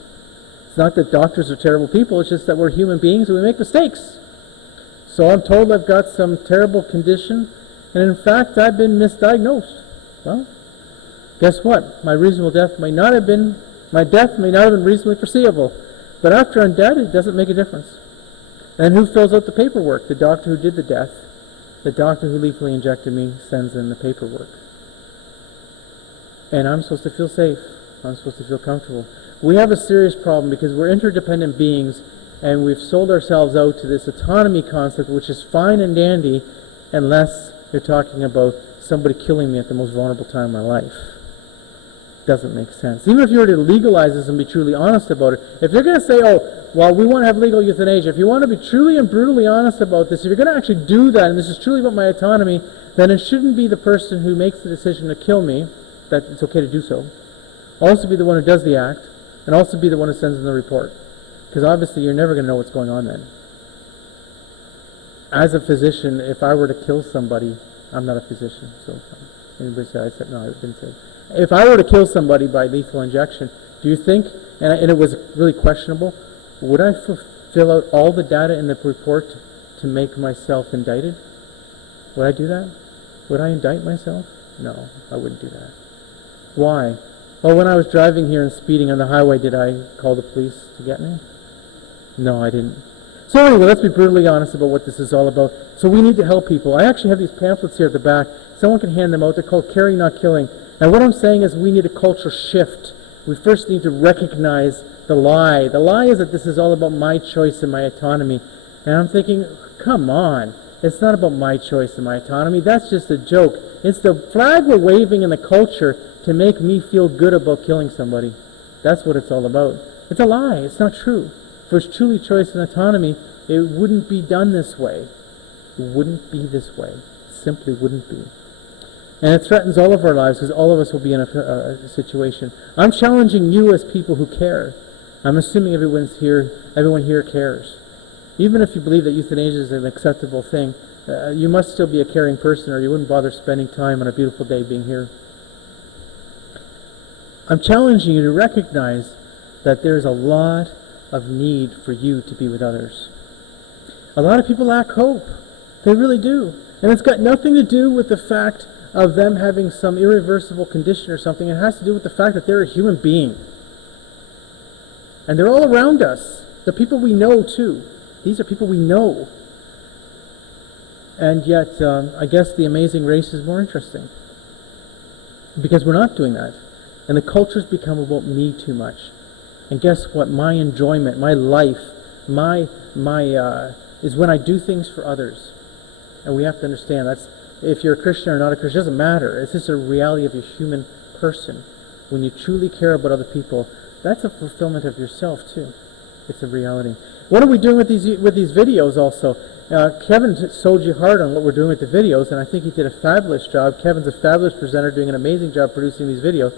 It's not that doctors are terrible people, it's just that we're human beings and we make mistakes. So I'm told I've got some terrible condition, and in fact I've been misdiagnosed. Well, guess what? My death may not have been reasonably foreseeable. But after I'm dead, it doesn't make a difference. And who fills out the paperwork? The doctor who did the death. The doctor who lethally injected me sends in the paperwork. And I'm supposed to feel safe. I'm supposed to feel comfortable. We have a serious problem because we're interdependent beings, and we've sold ourselves out to this autonomy concept, which is fine and dandy, unless you're talking about somebody killing me at the most vulnerable time in my life. Doesn't make sense. Even if you were to legalize this and be truly honest about it, if you're going to say, oh, well, we want to have legal euthanasia, if you want to be truly and brutally honest about this, if you're going to actually do that, and this is truly about my autonomy, then it shouldn't be the person who makes the decision to kill me, that it's okay to do so. Also be the one who does the act, and also be the one who sends in the report. Because obviously you're never going to know what's going on then. As a physician, if I were to kill somebody, I'm not a physician, so anybody say I said, no, I didn't say. If I were to kill somebody by lethal injection, do you think, and it was really questionable, would I fill out all the data in the report to make myself indicted? Would I do that? Would I indict myself? No, I wouldn't do that. Why? Well, when I was driving here and speeding on the highway, did I call the police to get me? No, I didn't. So anyway, let's be brutally honest about what this is all about. So we need to help people. I actually have these pamphlets here at the back. Someone can hand them out. They're called Caring Not Killing. And what I'm saying is we need a cultural shift. We first need to recognize the lie. The lie is that this is all about my choice and my autonomy. And I'm thinking, come on. It's not about my choice and my autonomy. That's just a joke. It's the flag we're waving in the culture to make me feel good about killing somebody. That's what it's all about. It's a lie. It's not true. If it was truly choice and autonomy, it wouldn't be done this way. It wouldn't be this way. It simply wouldn't be. And it threatens all of our lives because all of us will be in a situation. I'm challenging you as people who care. I'm assuming everyone here cares. Even if you believe that euthanasia is an acceptable thing, you must still be a caring person or you wouldn't bother spending time on a beautiful day being here. I'm challenging you to recognize that there's a lot of need for you to be with others. A lot of people lack hope. They really do. And it's got nothing to do with the fact of them having some irreversible condition or something. It has to do with the fact that they're a human being. And they're all around us. The people we know, too. These are people we know. And yet, I guess the amazing race is more interesting. Because we're not doing that. And the culture's become about me too much. And guess what? My enjoyment, my life, is when I do things for others. And we have to understand that's, if you're a Christian or not a Christian, it doesn't matter. It's just a reality of your human person. When you truly care about other people, that's a fulfillment of yourself too. It's a reality. What are we doing with these videos also? Kevin sold you hard on what we're doing with the videos, and I think he did a fabulous job. Kevin's a fabulous presenter, doing an amazing job producing these videos.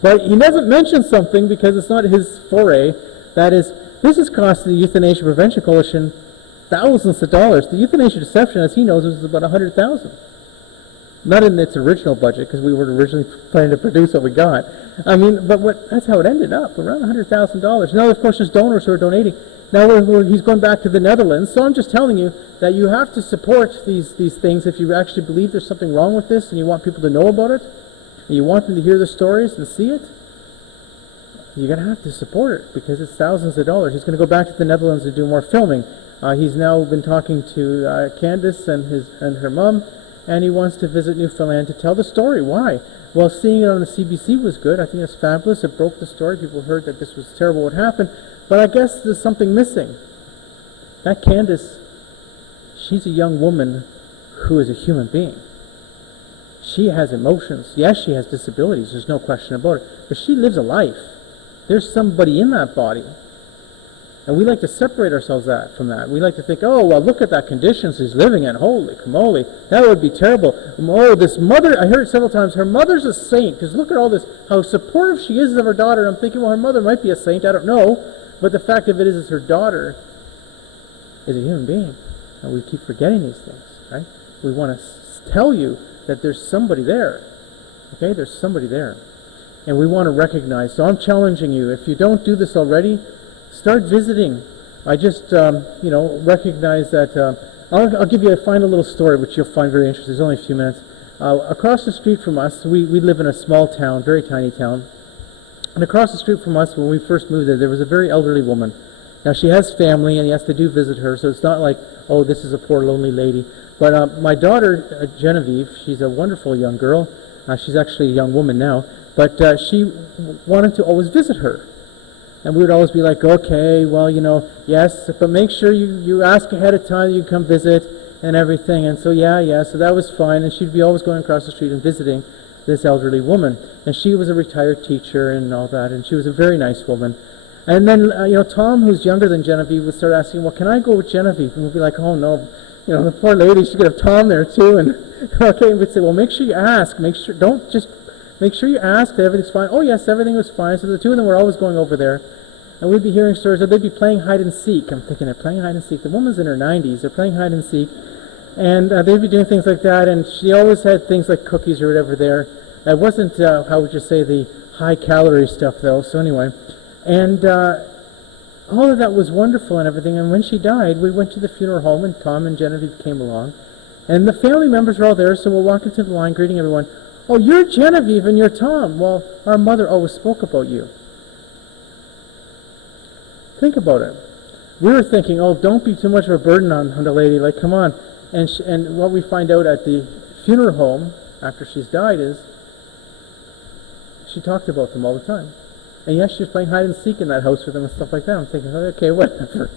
But he doesn't mention something because it's not his foray. That is, this has cost the Euthanasia Prevention Coalition thousands of dollars. The euthanasia deception, as he knows, was about $100,000. Not in its original budget, because we were originally planning to produce what we got. I mean, but that's how it ended up, around $100,000. Now, of course, there's donors who are donating. Now he's going back to the Netherlands. So I'm just telling you that you have to support these things if you actually believe there's something wrong with this and you want people to know about it, and you want them to hear the stories and see it. You're going to have to support it because it's thousands of dollars. He's going to go back to the Netherlands to do more filming. He's now been talking to Candace and her mum, and he wants to visit Newfoundland to tell the story. Why? Well, seeing it on the CBC was good. I think that's fabulous. It broke the story. People heard that this was terrible what happened. But I guess there's something missing. That Candace, she's a young woman who is a human being. She has emotions. Yes, she has disabilities. There's no question about it. But she lives a life. There's somebody in that body. And we like to separate ourselves from that. We like to think, oh, well, look at that condition she's living in. Holy camole, that would be terrible. Oh, this mother, I heard it several times, her mother's a saint, because look at all this, how supportive she is of her daughter. I'm thinking, well, her mother might be a saint, I don't know. But the fact of it is her daughter is a human being. And we keep forgetting these things, right? We want to tell you that there's somebody there. Okay, there's somebody there. And we want to recognize. So I'm challenging you, if you don't do this already, start visiting. I just, recognize that. I'll give you a final little story, which you'll find very interesting. There's only a few minutes. Across the street from us, we live in a small town, very tiny town. And across the street from us, when we first moved there was a very elderly woman. Now, she has family, and yes, they do visit her, so it's not like, oh, this is a poor, lonely lady. But my daughter, Genevieve, she's a wonderful young girl. She's actually a young woman now. But she wanted to always visit her. And we would always be like, okay, well, yes, but make sure you ask ahead of time that you come visit and everything. And so, so that was fine. And she'd be always going across the street and visiting this elderly woman. And she was a retired teacher and all that, and she was a very nice woman. And then, Tom, who's younger than Genevieve, would start asking, well, can I go with Genevieve? And we'd be like, oh, no, the poor lady, she could have Tom there, too. And, okay, and we'd say, well, make sure you ask. Make sure you ask that everything's fine. Oh, yes, everything was fine. So the two of them were always going over there. And we'd be hearing stories that they'd be playing hide and seek. I'm thinking, they're playing hide and seek. The woman's in her 90s. They're playing hide and seek. And they'd be doing things like that. And she always had things like cookies or whatever there. It wasn't, how would you say, the high-calorie stuff, though. So anyway. And all of that was wonderful and everything. And when she died, we went to the funeral home, and Tom and Genevieve came along. And the family members were all there, so we're walking to the line, greeting everyone. Oh, you're Genevieve and you're Tom. Well, our mother always spoke about you. Think about it. We were thinking, oh, don't be too much of a burden on the lady. Like, come on. And what we find out at the funeral home after she's died is she talked about them all the time. And yes, she was playing hide and seek in that house with them and stuff like that. I'm thinking, okay, whatever.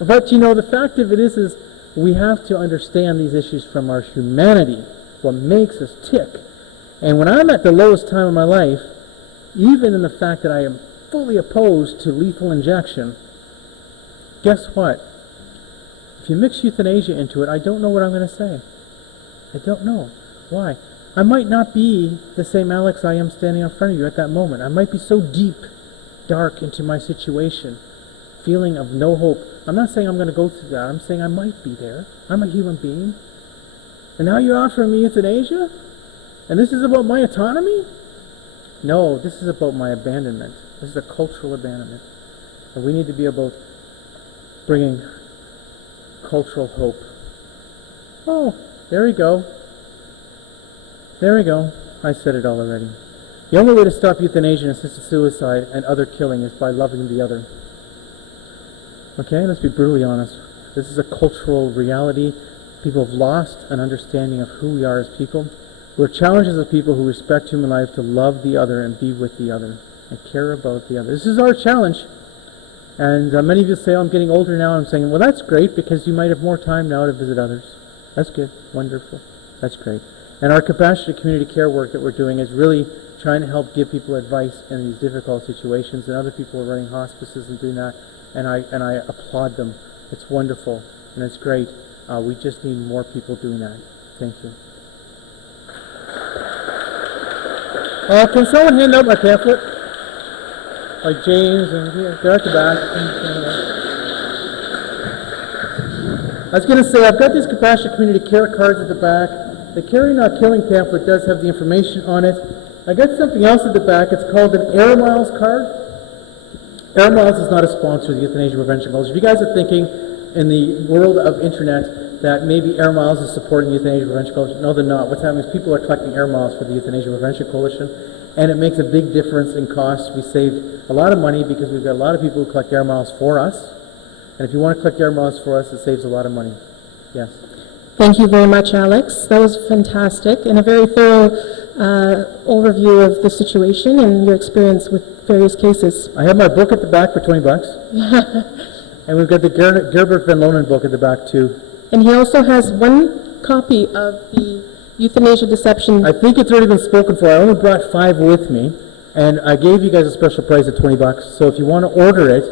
But, the fact of it is we have to understand these issues from our humanity, what makes us tick. And when I'm at the lowest time of my life, even in the fact that I am fully opposed to lethal injection, guess what? If you mix euthanasia into it, I don't know what I'm going to say. I don't know. Why? I might not be the same Alex I am standing in front of you at that moment. I might be so deep, dark into my situation, feeling of no hope. I'm not saying I'm going to go through that. I'm saying I might be there. I'm a human being. And now you're offering me euthanasia? And this is about my autonomy? No, this is about my abandonment. This is a cultural abandonment. And we need to be about bringing cultural hope. Oh, there we go. There we go. I said it all already. The only way to stop euthanasia and assisted suicide and other killing is by loving the other. Okay, let's be brutally honest. This is a cultural reality. People have lost an understanding of who we are as people. We're challenged as a people who respect human life to love the other and be with the other and care about the other. This is our challenge. And many of you say, oh, I'm getting older now. I'm saying, well, that's great because you might have more time now to visit others. That's good. Wonderful. That's great. And our compassionate community care work that we're doing is really trying to help give people advice in these difficult situations. And other people are running hospices and doing that. And I applaud them. It's wonderful. And it's great. We just need more people doing that. Thank you. Can someone hand out my pamphlet? Like James and they're at the back. I was going to say, I've got these compassionate community care cards at the back. The Caring Not Killing pamphlet does have the information on it. I got something else at the back. It's called an Air Miles card. Air Miles is not a sponsor of the Euthanasia Prevention College. If you guys are thinking in the world of internet that maybe Air Miles is supporting the Euthanasia Prevention Coalition, no, they're not. What's happening is people are collecting Air Miles for the Euthanasia Prevention Coalition, and it makes a big difference in cost. We save a lot of money because we've got a lot of people who collect Air Miles for us, and if you want to collect Air Miles for us, it saves a lot of money. Yes. Thank you very much, Alex. That was fantastic and a very thorough overview of the situation and your experience with various cases. I have my book at the back for $20. And we've got the Gerbert Van Lonen book at the back too. And he also has one copy of the Euthanasia Deception. I think it's already been spoken for. I only brought 5 with me, and I gave you guys a special price of $20. So if you want to order it,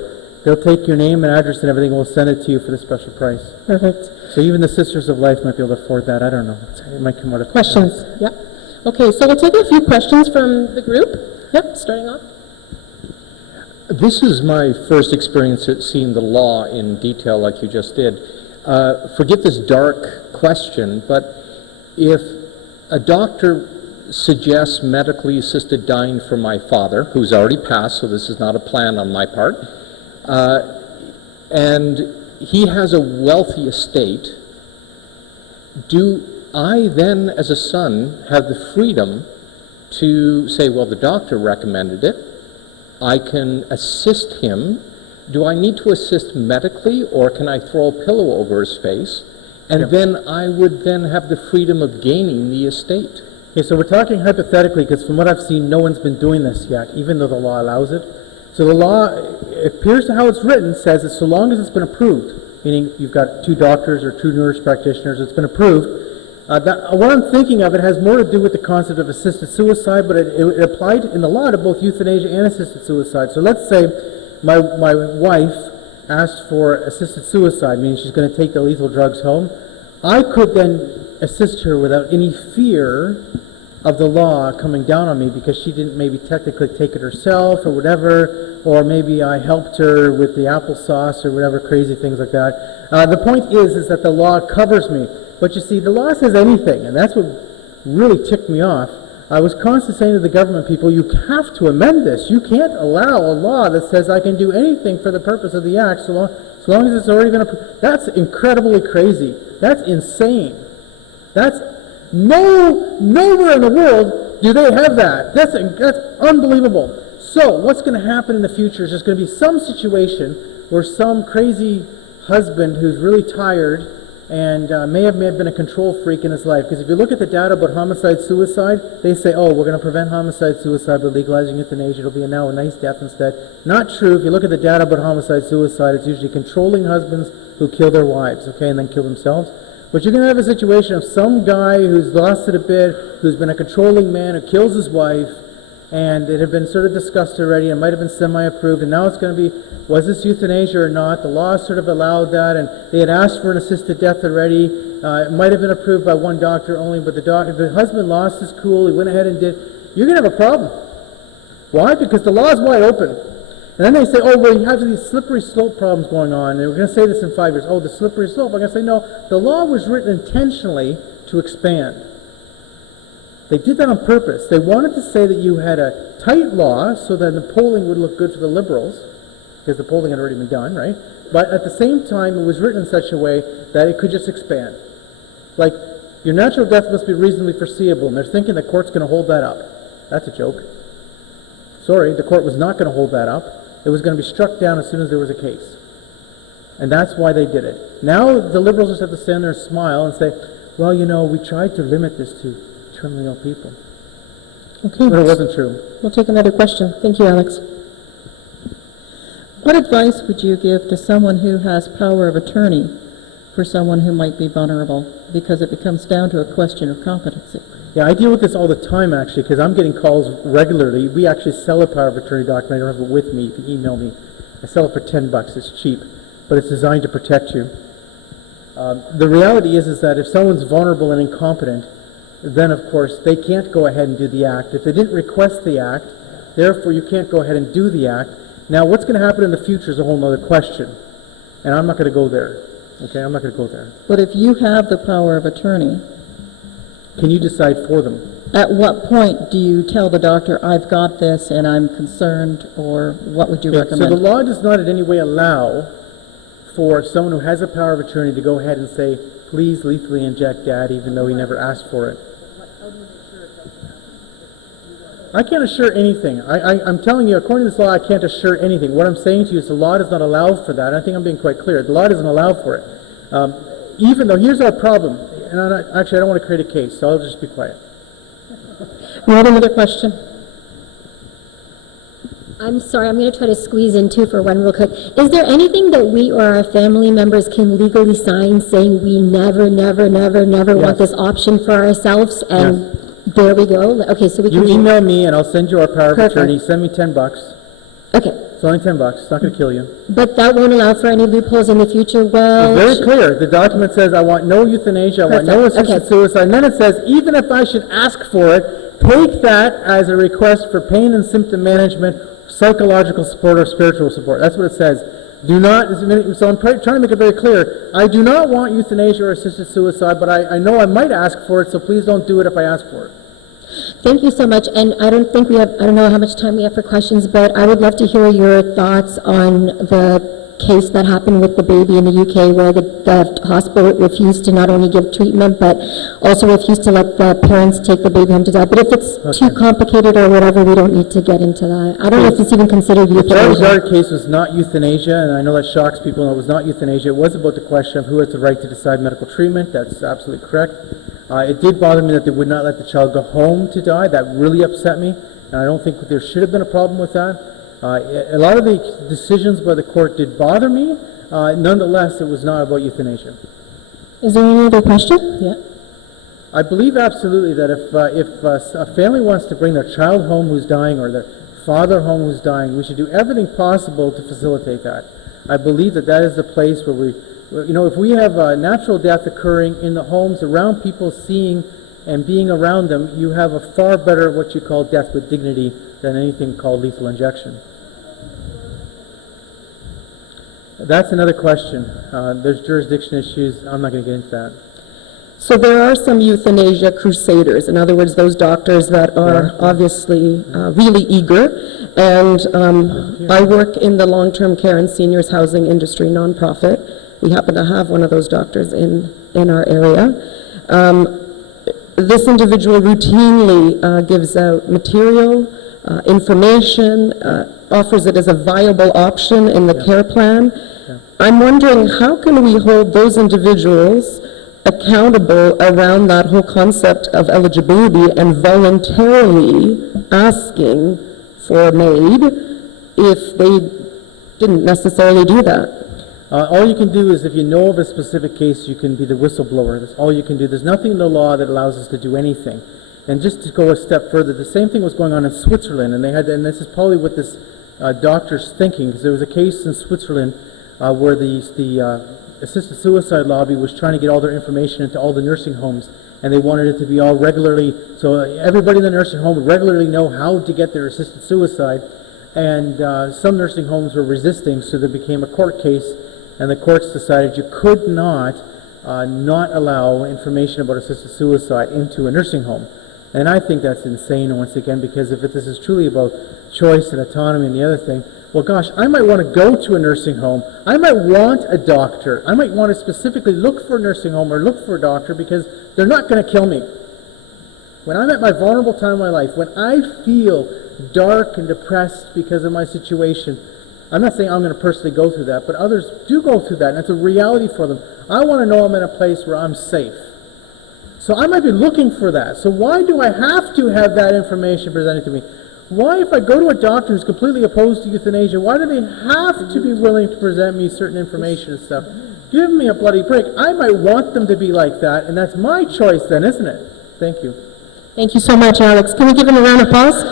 they'll take your name and address and everything, and we'll send it to you for the special price. Perfect. So even the Sisters of Life might be able to afford that. I don't know. It might come out of questions. Yep. Okay, so we'll take a few questions from the group. Yep, starting off. This is my first experience at seeing the law in detail like you just did. Forget this dark question, but if a doctor suggests medically assisted dying for my father, who's already passed, so this is not a plan on my part, and he has a wealthy estate, do I then, as a son, have the freedom to say, well, the doctor recommended it, I can assist him? Do I need to assist medically, or can I throw a pillow over his face? And then I would then have the freedom of gaining the estate. Okay, so we're talking hypothetically, because from what I've seen, no one's been doing this yet, even though the law allows it. So the law, it appears to how it's written, says that so long as it's been approved, meaning you've got 2 doctors or 2 nurse practitioners, it's been approved. What I'm thinking of, it has more to do with the concept of assisted suicide, but it applied in the law to both euthanasia and assisted suicide. So let's say my wife asked for assisted suicide, meaning she's going to take the lethal drugs home. I could then assist her without any fear of the law coming down on me because she didn't maybe technically take it herself or whatever, or maybe I helped her with the applesauce or whatever crazy things like that. The point is that the law covers me. But you see, the law says anything, and that's what really ticked me off. I was constantly saying to the government people, you have to amend this. You can't allow a law that says I can do anything for the purpose of the act so long as it's already been approved. That's incredibly crazy. That's insane. That's nowhere in the world do they have that. That's unbelievable. So what's going to happen in the future is there's going to be some situation where some crazy husband who's really tired and may have been a control freak in his life. Because if you look at the data about homicide-suicide, they say, oh, we're going to prevent homicide-suicide by legalizing euthanasia. It'll be now a nice death instead. Not true. If you look at the data about homicide-suicide, it's usually controlling husbands who kill their wives, okay, and then kill themselves. But you're going to have a situation of some guy who's lost it a bit, who's been a controlling man, who kills his wife, and it had been sort of discussed already, and might have been semi-approved, and now it's going to be, was this euthanasia or not? The law sort of allowed that, and they had asked for an assisted death already. It might have been approved by one doctor only, but the husband lost his cool, he went ahead and did. You're going to have a problem. Why? Because the law is wide open. And then they say, oh, well, you have these slippery slope problems going on, and we're going to say this in 5 years. Oh, the slippery slope. I'm going to say, no, the law was written intentionally to expand. They did that on purpose. They wanted to say that you had a tight law so that the polling would look good for the Liberals, because the polling had already been done, right? But at the same time, it was written in such a way that it could just expand. Like, your natural death must be reasonably foreseeable, and they're thinking the court's going to hold that up. That's a joke. Sorry, the court was not going to hold that up. It was going to be struck down as soon as there was a case. And that's why they did it. Now the Liberals just have to stand there and smile and say, well, you know, we tried to limit this to terminally ill people. Okay. But it wasn't true. We'll take another question. Thank you, Alex. What advice would you give to someone who has power of attorney for someone who might be vulnerable? Because it becomes down to a question of competency. Yeah, I deal with this all the time, actually, because I'm getting calls regularly. We actually sell a power of attorney document. I don't have it with me. You can email me. I sell it for $10. It's cheap, but it's designed to protect you. The reality is that if someone's vulnerable and incompetent, then, of course, they can't go ahead and do the act. If they didn't request the act, therefore you can't go ahead and do the act. Now, what's going to happen in the future is a whole other question, and I'm not going to go there. Okay, I'm not going to go there. But if you have the power of attorney, can you decide for them? at what point do you tell the doctor, I've got this and I'm concerned, or what would you recommend? So the law does not in any way allow for someone who has a power of attorney to go ahead and say, please lethally inject Dad, even though he never asked for it. I can't assure anything. I'm telling you, according to this law, I can't assure anything. What I'm saying to you is the law does not allow for that. I think I'm being quite clear. The law doesn't allow for it. Even though, here's our problem. And actually, I don't want to create a case, so I'll just be quiet. We have another question. I'm sorry, I'm going to try to squeeze in two for one real quick. Is there anything that we or our family members can legally sign saying we never want this option for ourselves? And there we go. Okay, so we can... You email me and I'll send you our power of attorney. Perfect. Send me $10. Okay. It's only $10. It's not going to kill you. But that won't allow for any loopholes in the future? Well... It's very clear. The document says I want no euthanasia, I want no assisted suicide. And then it says, even if I should ask for it, take that as a request for pain and symptom management, psychological support, or spiritual support. That's what it says. Do not, so I'm trying to make it very clear, I do not want euthanasia or assisted suicide, but I know I might ask for it, so please don't do it if I ask for it. Thank you so much. And I don't know how much time we have for questions, but I would love to hear your thoughts on the case that happened with the baby in the UK where the hospital refused to not only give treatment, but also refused to let the parents take the baby home to die. But if it's too complicated or whatever, we don't need to get into that. I don't know if it's even considered euthanasia. The Schadenberg case was not euthanasia, and I know that shocks people, and it was not euthanasia. It was about the question of who has the right to decide medical treatment. That's absolutely correct. It did bother me that they would not let the child go home to die. That really upset me, and I don't think there should have been a problem with that. A lot of the decisions by the court did bother me. Nonetheless, it was not about euthanasia. Is there any other question? Yeah. I believe absolutely that if a family wants to bring their child home who's dying or their father home who's dying, we should do everything possible to facilitate that. I believe that is the place where we, if we have natural death occurring in the homes around people seeing and being around them, you have a far better what you call death with dignity than anything called lethal injection. That's another question. There's jurisdiction issues. I'm not going to get into that. So there are some euthanasia crusaders, in other words, those doctors that are obviously really eager. And I work in the long-term care and seniors housing industry nonprofit. We happen to have one of those doctors in our area. This individual routinely gives out material, information, offers it as a viable option in the care plan. I'm wondering, how can we hold those individuals accountable around that whole concept of eligibility and voluntarily asking for MAiD if they didn't necessarily do that? All you can do is, if you know of a specific case, you can be the whistleblower. That's all you can do. There's nothing in the law that allows us to do anything. And just to go a step further, the same thing was going on in Switzerland, and and this is probably what this doctor's thinking, because there was a case in Switzerland where the assisted suicide lobby was trying to get all their information into all the nursing homes, and they wanted it to be all regularly, so everybody in the nursing home would regularly know how to get their assisted suicide, and some nursing homes were resisting, so there became a court case, and the courts decided you could not allow information about assisted suicide into a nursing home. And I think that's insane, once again, because if this is truly about choice and autonomy and the other thing, well, gosh, I might want to go to a nursing home. I might want a doctor. I might want to specifically look for a nursing home or look for a doctor because they're not going to kill me. When I'm at my vulnerable time in my life, when I feel dark and depressed because of my situation, I'm not saying I'm going to personally go through that, but others do go through that, and it's a reality for them. I want to know I'm in a place where I'm safe. So I might be looking for that. So why do I have to have that information presented to me? Why, if I go to a doctor who's completely opposed to euthanasia, why do they have to be willing to present me certain information and stuff? Give me a bloody break. I might want them to be like that, and that's my choice then, isn't it? Thank you. Thank you so much, Alex. Can we give him a round of applause?